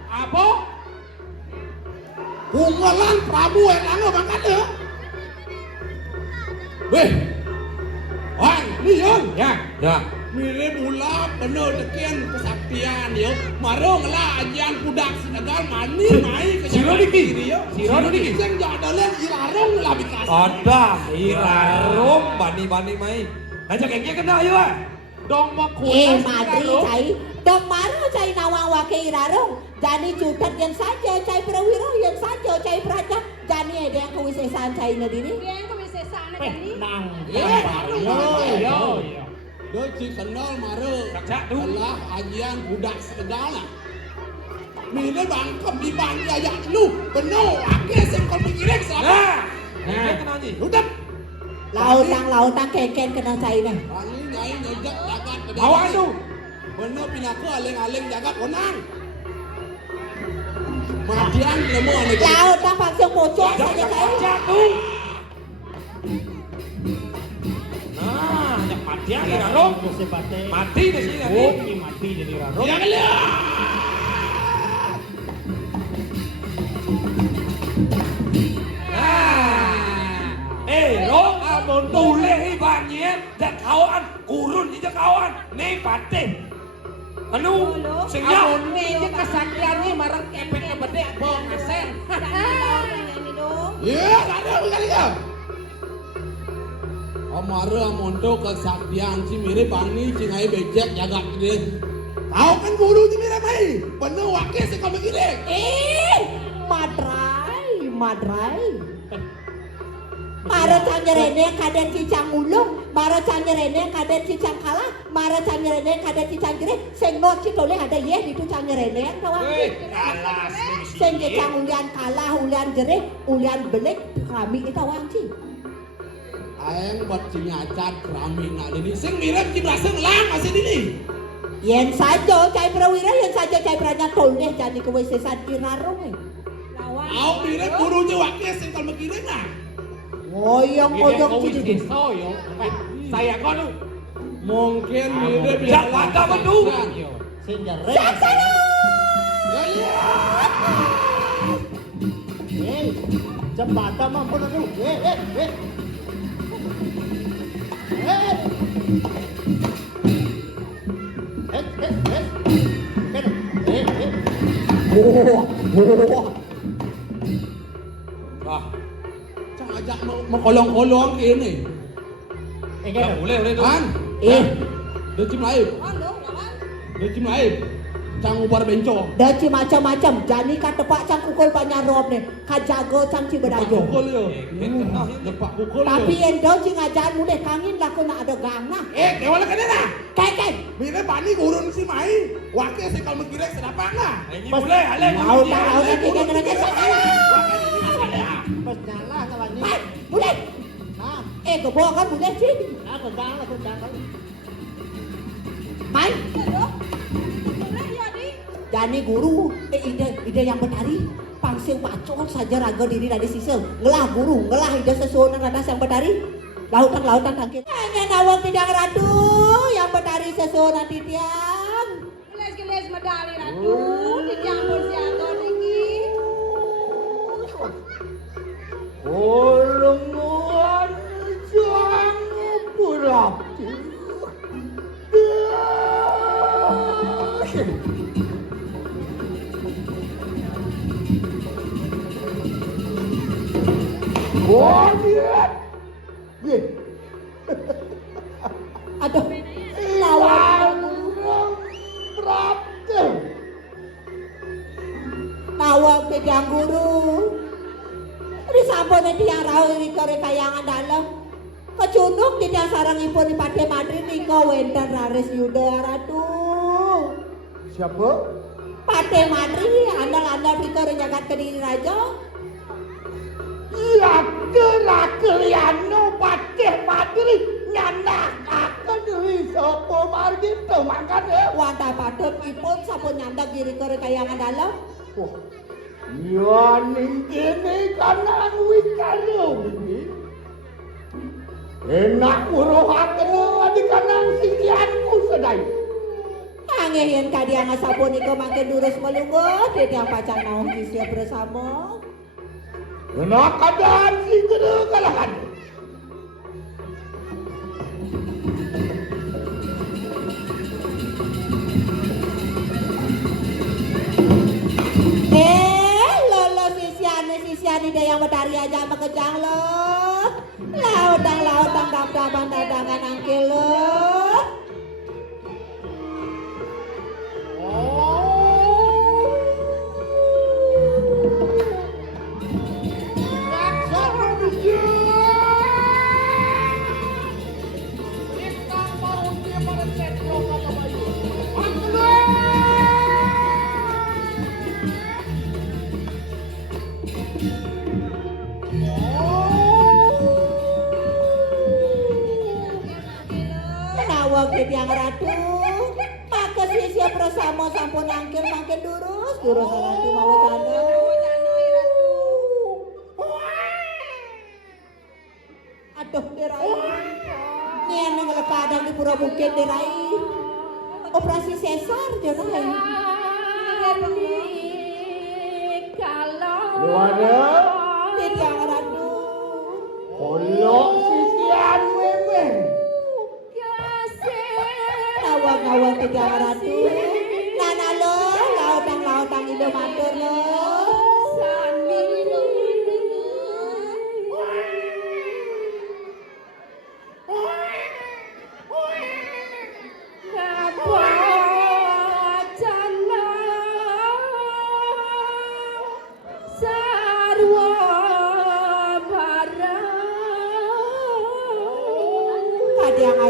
Apa? Punggalan Prabu Erlangga makanya. Weh, Wan, ni Yon. Ya. Mire mula bener dekian kesaktian yo. Marung lah ajian budak sedagal mani mai ke Siro niki. yo. Siro niki. Sing jadalen irarong lah bikas. Ada irarom bani-bani mai. Ngajak engke kena ayo ah. Dong mau Madri cai. Dong maru cai nawang wake irarong. Jani jutat yang saja cai prawiro yang saja cai praja. Jani ada yang kewisesan cai nadini. Dia yang kewisesan tadi. Nang. Yo. Doi ci kenal mare. Kakak tu. Allah ajian budak sedagal lah. Mire bangkem di bangga ya lu. Bener ake sing kon pikirek sama. Engke kena ni. Udah. Lautang keken kena cai nah. Ani nyai ngejak jagat ke Awan tu. Bener pinaku aleng-aleng jagat konang. Madian lemo ane. Lautang paksa pocong saja cai. Ajak tu. Nah, ajak mati ya irarom. Mati di sini nanti. Mati jadi raro. Ya kalian. Rong amon tule banyak dan kawan kurun di kawan nih pate. Anu sehingga Amun ni je kesaktian ni marang kepek kebedek bong asen. Ini dong. Ya, ada kali ya. Amara amonto kesaktian si mire bani si ngai becek jagat gede. Kau kan guru si mire mai. Bener wakil si kau begini. Madrai. Mara canjerene kaden cicang ulung, mara canjerene kaden cicang kalah, mara canjerene kaden cicang jere, sing no citole ada ye ditu canjerene kawan. kalah Sing cicang ulian kalah, ulian jere, ulian belek kami kita wangci. Aeng buat si nyacat kerami nak ini. Sing mire si berasa ngelang masih ini. Yen saja cai prawira, yen saja cai pranya toleh jadi kewesesan irarong. Lawan. Kau mire guru si wakil si kau begini nak. Oyong cidi. Yo. Saya kau tu. Mungkin mire Jak wadah bedu. Sing jere. Saksana. Jembatan mampu dulu. Wah, Cang ajak mau kolong-kolong ini. tak boleh tu. Kan? Dia cim lain. Halo, lawan. Dia cim lain. Cang ubar benco. Daci macam-macam, jani ka tepak cang kukul banyak rob nih, kajago cang ci bedayo. Pukul ya. Kena Lepak pukul ya. Tapi yang do ci ngajaran mulai kangin lah kena ada gana. Kewala kena dah. Keken, Mire bani gurun si mai. Wakil si kalau mengkira sedapang lah. Ini boleh, aleh mau tak tiga kena kesana. Wakil si ada. Pas nyala kalanya. Hai, mulai. Nah, Kebo kan mulai sih. aku jangan. Mai, Halo. Udah ya di. jani guru, ide yang betari. Pangsil pacol saja raga diri dari sisel. Ngelah guru, ngelah ide sesuatu radas yang betari. Lautan tangkir. Hanya nawang tidak ratu yang betari sesuatu nanti tiang. Geles-geles medali ratu. Dicampur siaga niki. Olongan sang purap. Aduh, lawan nawang pegang guru. Disampun tiang rawuh kare kayangan dalam. Kecunduk di tiang sarangipun di Pate Madrid nika wenten raris Yuda ratu. Siapa? Pate Madrid andal-andal di kare jagat Kediri raja. Yakin apa margi gitu makan ya. Wanda padut ipun sampun nyandak diri ke kayangan dalam. Wah. Ya ning kene kanan wikalung iki. Enak muruhaken di kanan singkianku sedai. Angin yen kadiang sampun iku mangke durus melungguh dadi pacan naung kisah bersama. Enak keadaan sing gede kalahan. Lolo sisiane dayang betari aja mekejang lo. Lautang dap-dapan dadangan angkil lo. Yang ratu maka sisia bersama sampun angkil makin durus ratu mau canda aduh dirai nyen ngelepadang di pura bukit dirai operasi sesar dirai Luara yang ratu kolok sisian memeng awang tiga ratu nana lo lautang ido matur lo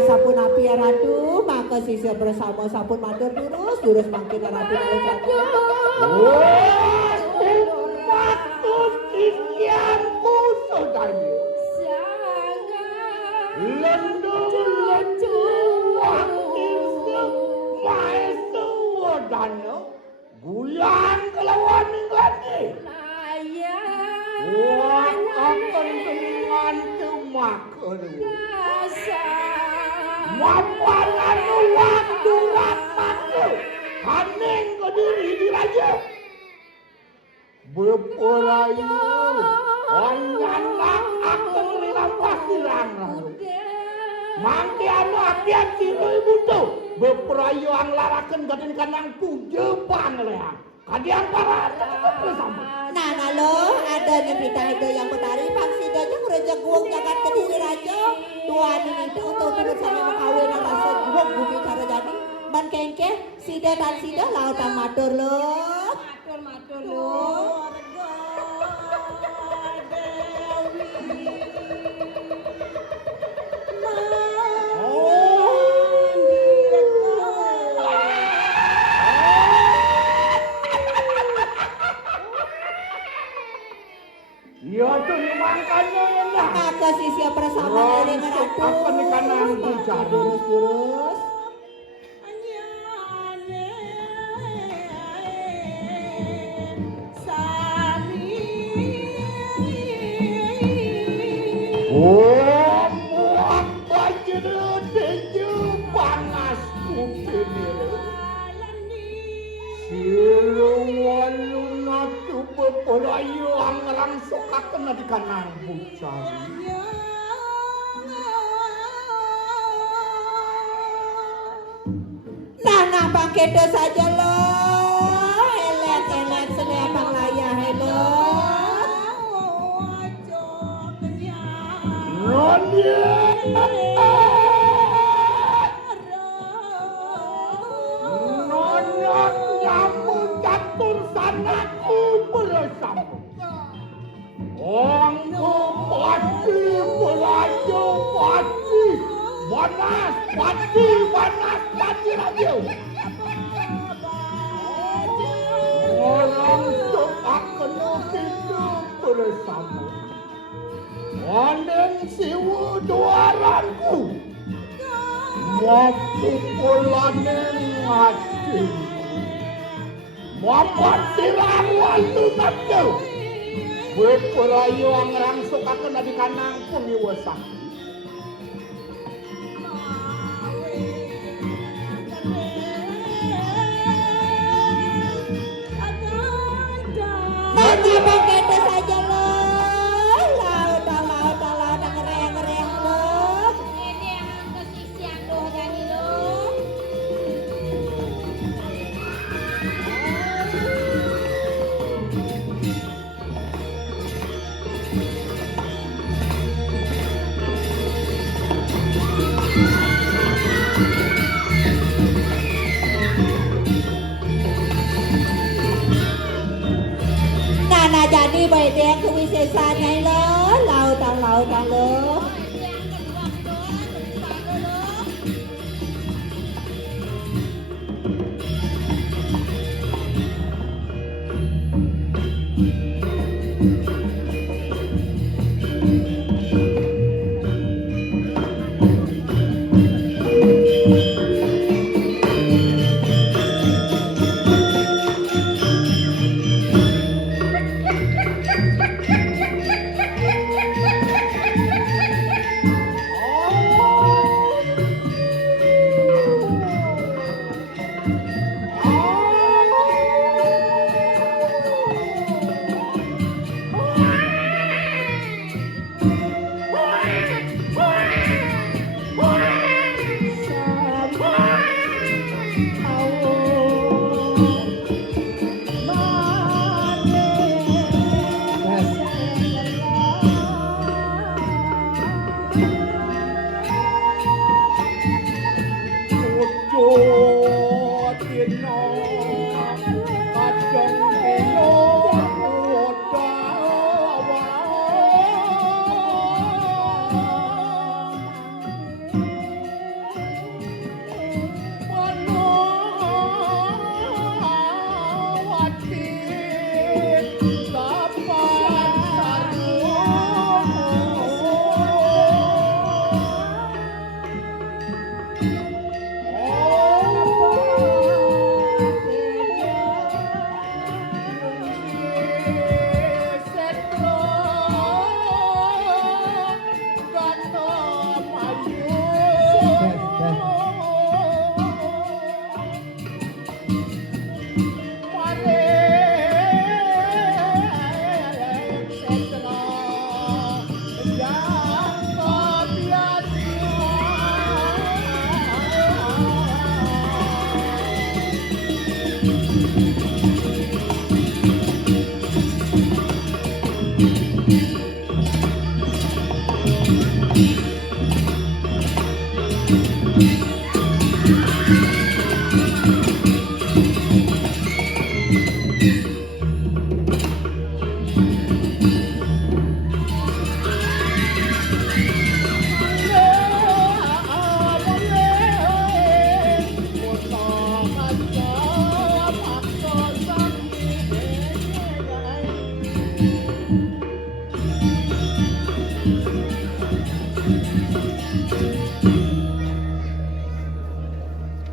Sapun api ratu maka sisa bersama sapun matur durus makin ratu mau jatuh maksud isianku saudari lendu wakil maesa wadana gulang kelawan inggani wah akan dengan temakar mapalan waktu ramadhan haning kediri di raja berperayu onyanak akan lilampas silang mangke anu apian sirui butuh berperayu ang larakan gadin kanang puja pangleang kadiang para bersama nana lo ada nyepita itu yang betari paksidanya ngurejak guang jagat kediri raja tuan ini itu untuk turut sama mengkawin rasa guang bumi cara jadi man kengke sida dan sida lautang matur lo matur lo ya tuh makanya lah maka sisia bersama dengan ratu apa nih kanang durus oh muak bajero deju panas kupinir siru waluna tu bepolayu angrang sokaken di kanang bucari nah pakedo saja lo elet senepang layah hello nonyak nyambut catur sanaku bersama Angku pati belajo pati panas pati radio orang sepakan hidup bersama Ondeng siwu duaranku Waktu pulane ngaji. Muhammad silang walu nabdo. Bepurayu ang rangsukaken nabi kanang pungiwasak. Nanti begitu saja loh. Laut, ngeriang loh. Ini yang kesisian doh jadi doh. Nana jadi baik dia kewisesannya loh. Lautan loh. Yang kedua kesisian doh.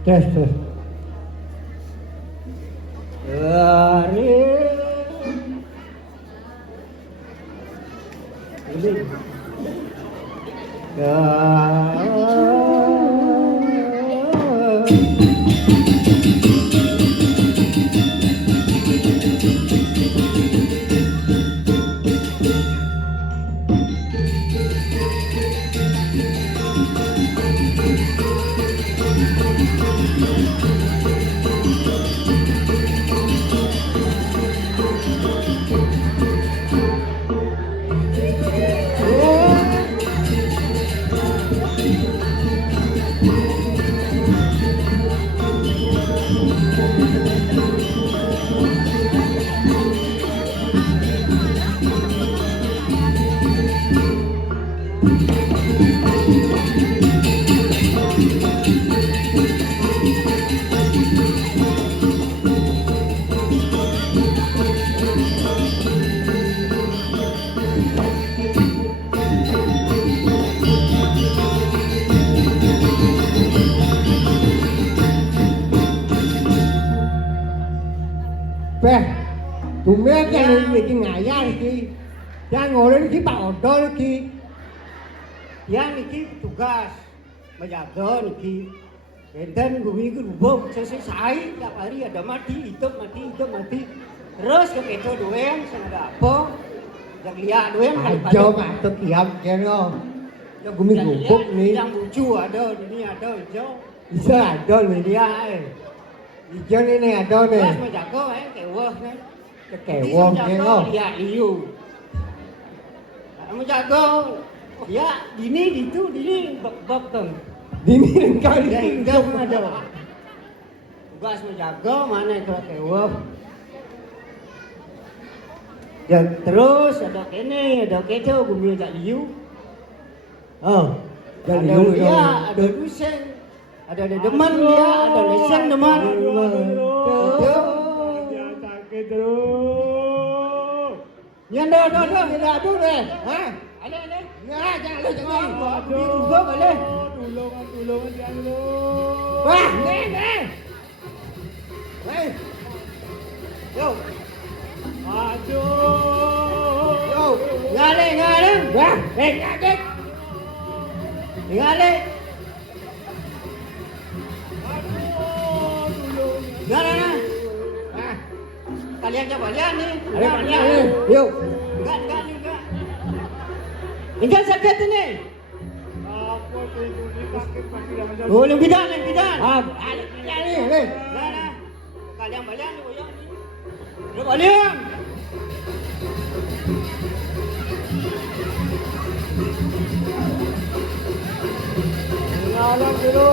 Tes. Lari. Ini. Bumi jangan bikin ngayal ki. Jangan ngoleh ki Pak Odol ki. Yang niki tugas menjaga niki. Enten bumi ku rubuk selesai tiap hari ada mati, hidup mati. Terus ke keco doang, ada apa? Yang lihat doang aja masuk kiam keno. Yang bumi rubuk nih. Yang lucu ada, ini ada hijau. Bisa ada nih dia. Hijau ini ada nih. Terus menjaga kewah nih. Kewah keno. Lihat liu. Menjaga. Ya, dini bab teng. Dini kali enggak ada. Tugas menjaga mana kalau kewah. Dan terus ada kene, ada keco, bumi tak liu. Oh, ada dia, ada dusen, ada deman dia, ada lesen deman. Dia sakit terus. Nyanda ada deh. Hah? Ada. Nah, jangan. Aduh, boleh. Tolongan jangan lu. Wah, nih. Hei. Yo. Aduh. Yo, ngale. Wah, ngale. Ngale. Aduh, tolong. Ngale. Nah. Kalian coba lihat nih. Yo. Enggak. Enggak sakit ini. Apa itu sakit pasti dah macam. Oh, lembidan. Ah, ada. Nah. Kalian balian ni boyang ni. Lu balian. Ngalang dulu.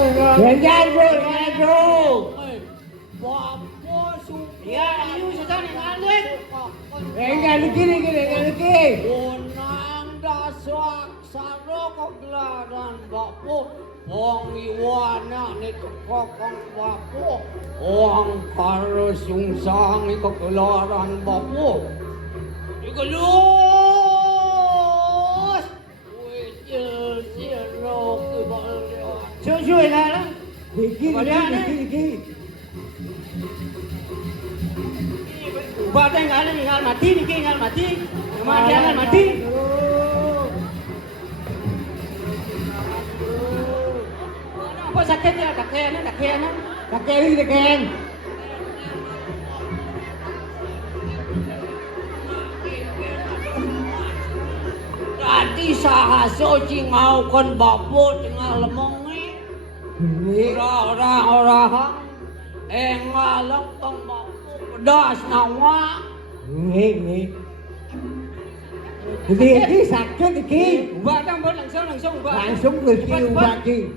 Jangan bro. Bapa su. Ya, you sedang ngalir. Enggak lagi. Dasar sarok gelaran bapu wong iwana ni kokong bapu wong karus sungsang ni gelaran bapu ikulus wejel sirok ibalya cuy lah dikit Badan ngal mati Kematian mati. Apa sakitnya? Dakean. Tadi sahaso cingau kon bapo tinggal lemongi. Ora. Ngalang tong bapo pedas nawa. Nggih. Jadi sakit iki. Ubah langsung ubah. Langsung rezeki ubah iki.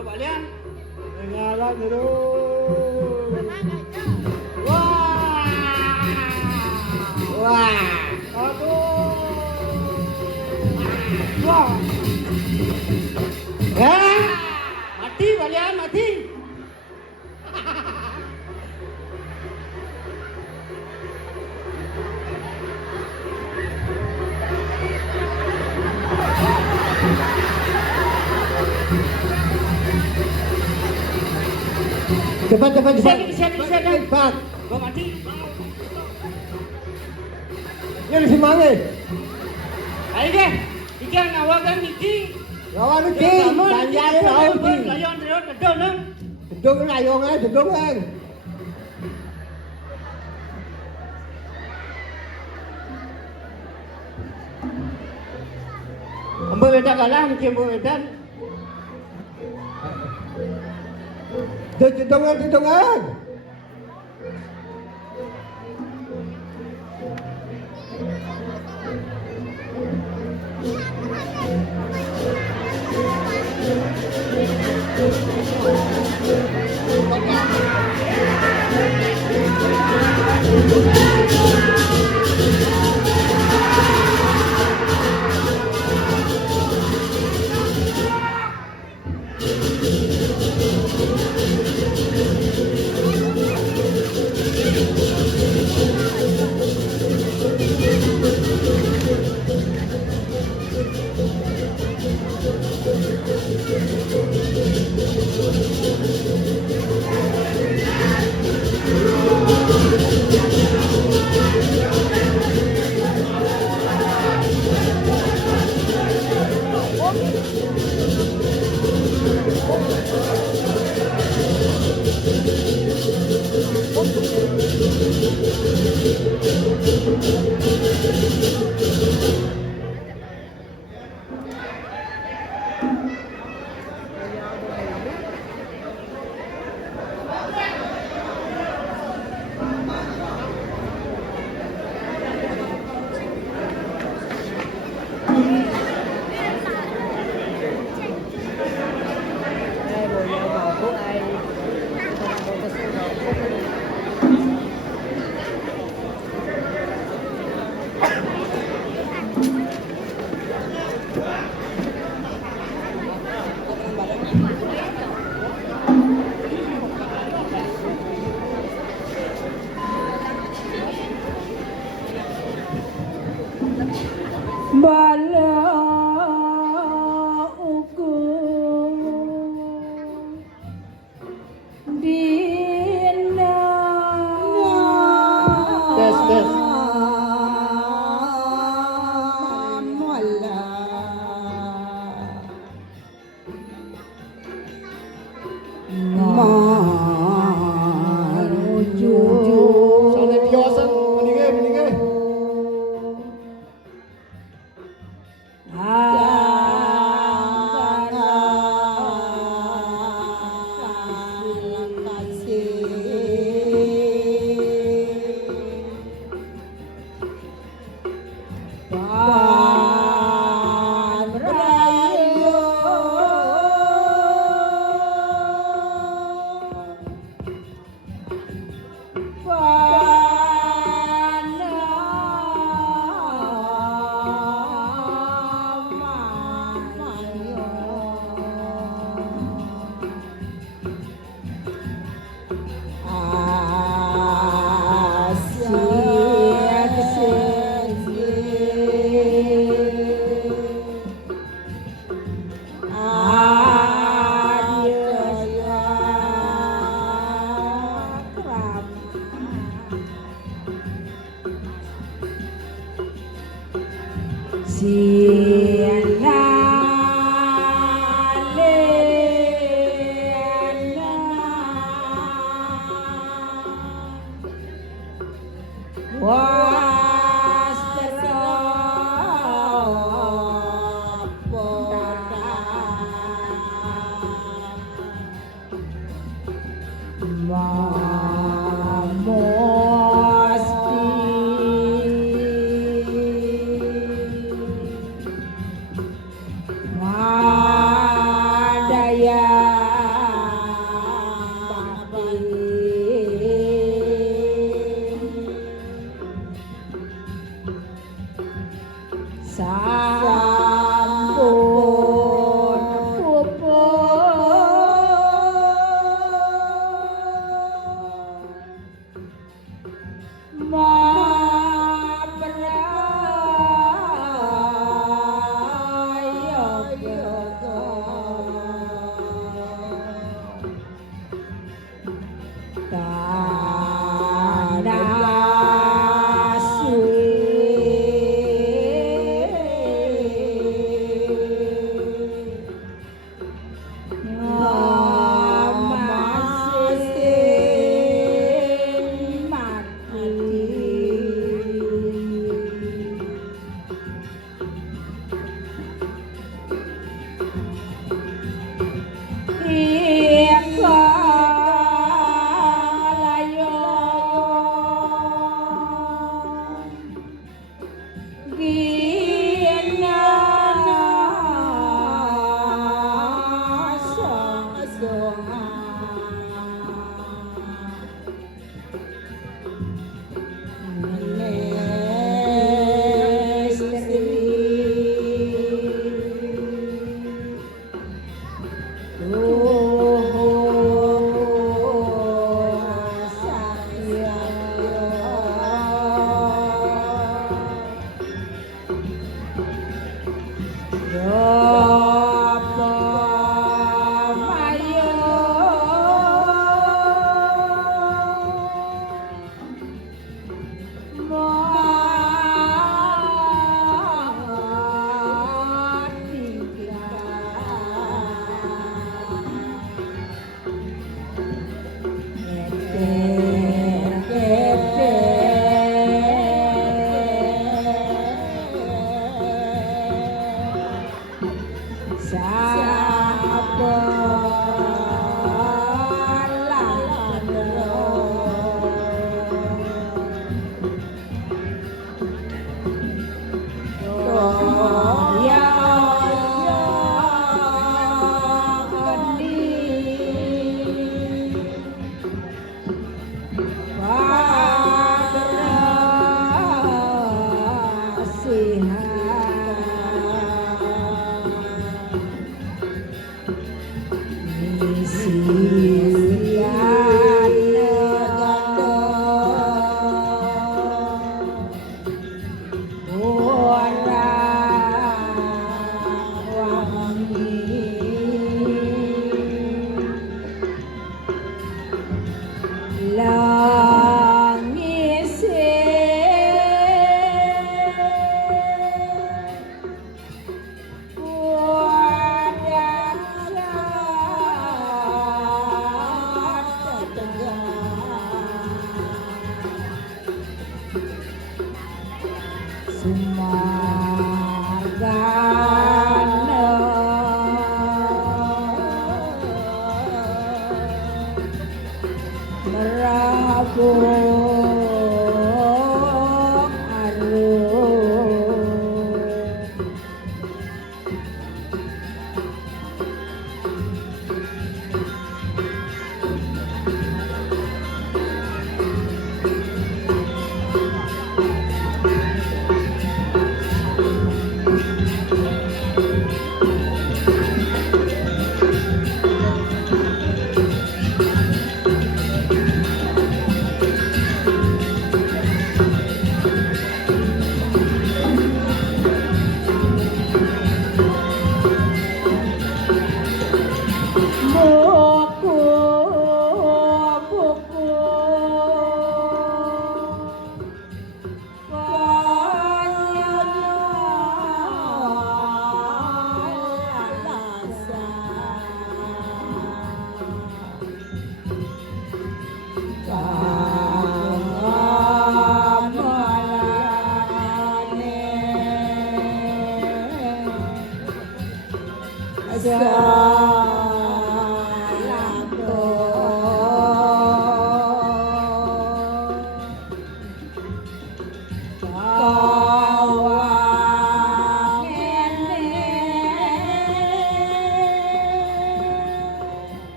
Balian. Ngalang terus. Wah. Aduh. Wah. Mati balian. Cepat. Cepat. Gua mati. Ini si Mange. Ayo deh. Ikan ngawakan niki. Ngawakan niki. Tanjai lawan niki. Layon terus kedon nang. Kedon layongan. Ambil beda kalah mungkin bedan. Hitungan.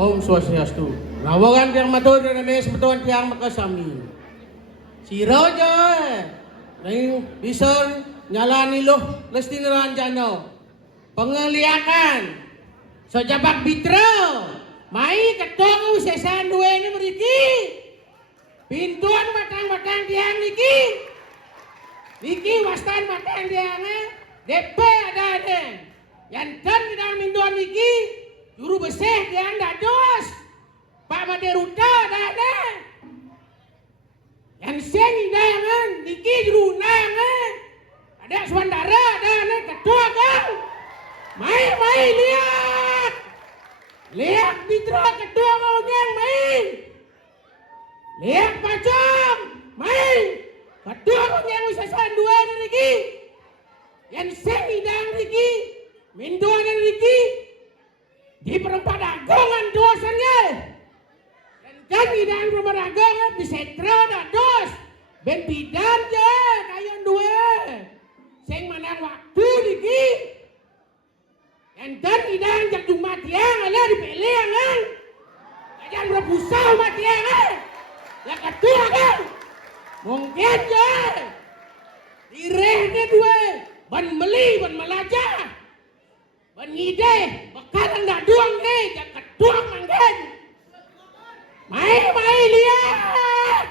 Om Swastiastu. Nawagan tiang matur dan mes betuan tiang makasami. Si Raja nang bison nyalani loh lestiniran jano. Pengeliakan sejabak bitro. Mai ketong sesan dua ini beriki. Pintuan matang-matang tiang niki. Niki wastan matang tiang DP ada den. Yantan di dalam pintuan niki. Juru besar tiang dados. Pak Maderuta ada. Yang sengi dangan niki juru nangan. Ada Swandara ada ketua kau. Mai lihat. Lihat Mitra ketua kau yang main. Lihat Pacong. Main. Ketua kau yang usasan dua niki. Yang sengi dangan niki. Minduan niki. Di perempat dagangan dosannya. Dan kami dan perempat dagangan di sentra dados. Ben bidan je kayon dua. Sing menang waktu niki. Enten idang jak jumat yang ala dipilih kan. Jangan berbusau mati kan. Ya ketua kan. Mungkin je. Direhnya dua. Ban meli ban melajah. Ban ngide bekalan dak duang nih jak ketua manggen. Mai lihat.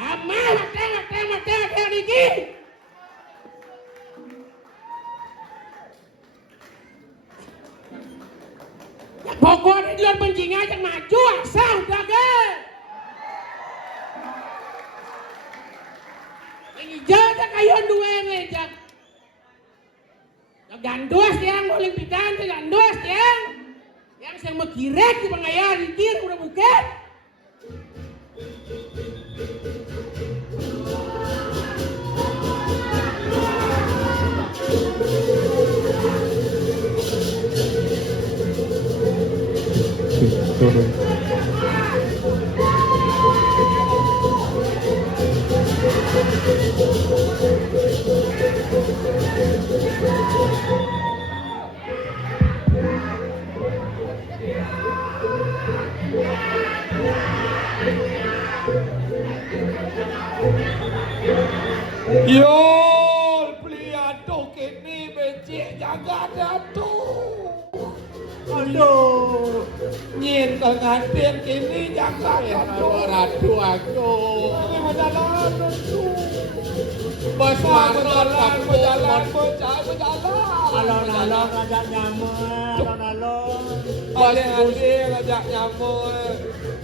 Ama mata niki. Ya pokoknya di luar pencingan yang maju asal daga. Yang jaga kayon dua ngejak. Gandos yang boleh pidan ke gandos yang saya mekirek di pengayaan dikir udah buket. Yo, pliado kini becik jaga datu. Aduh, nyin kengatin kini jaga datu. Ratu aku. Ini berjalan datu. Bos Berjalan, berjalan. Alon-alon raja nyamuk, alon-alon. Ade ngajak nyamuk.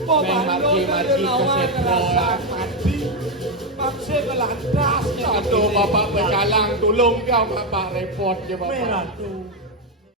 Maki kesetro. Mati. Maksud kelantas. Aduh bapak berjalan tolong kau bapak repot je bapak. Merah tu.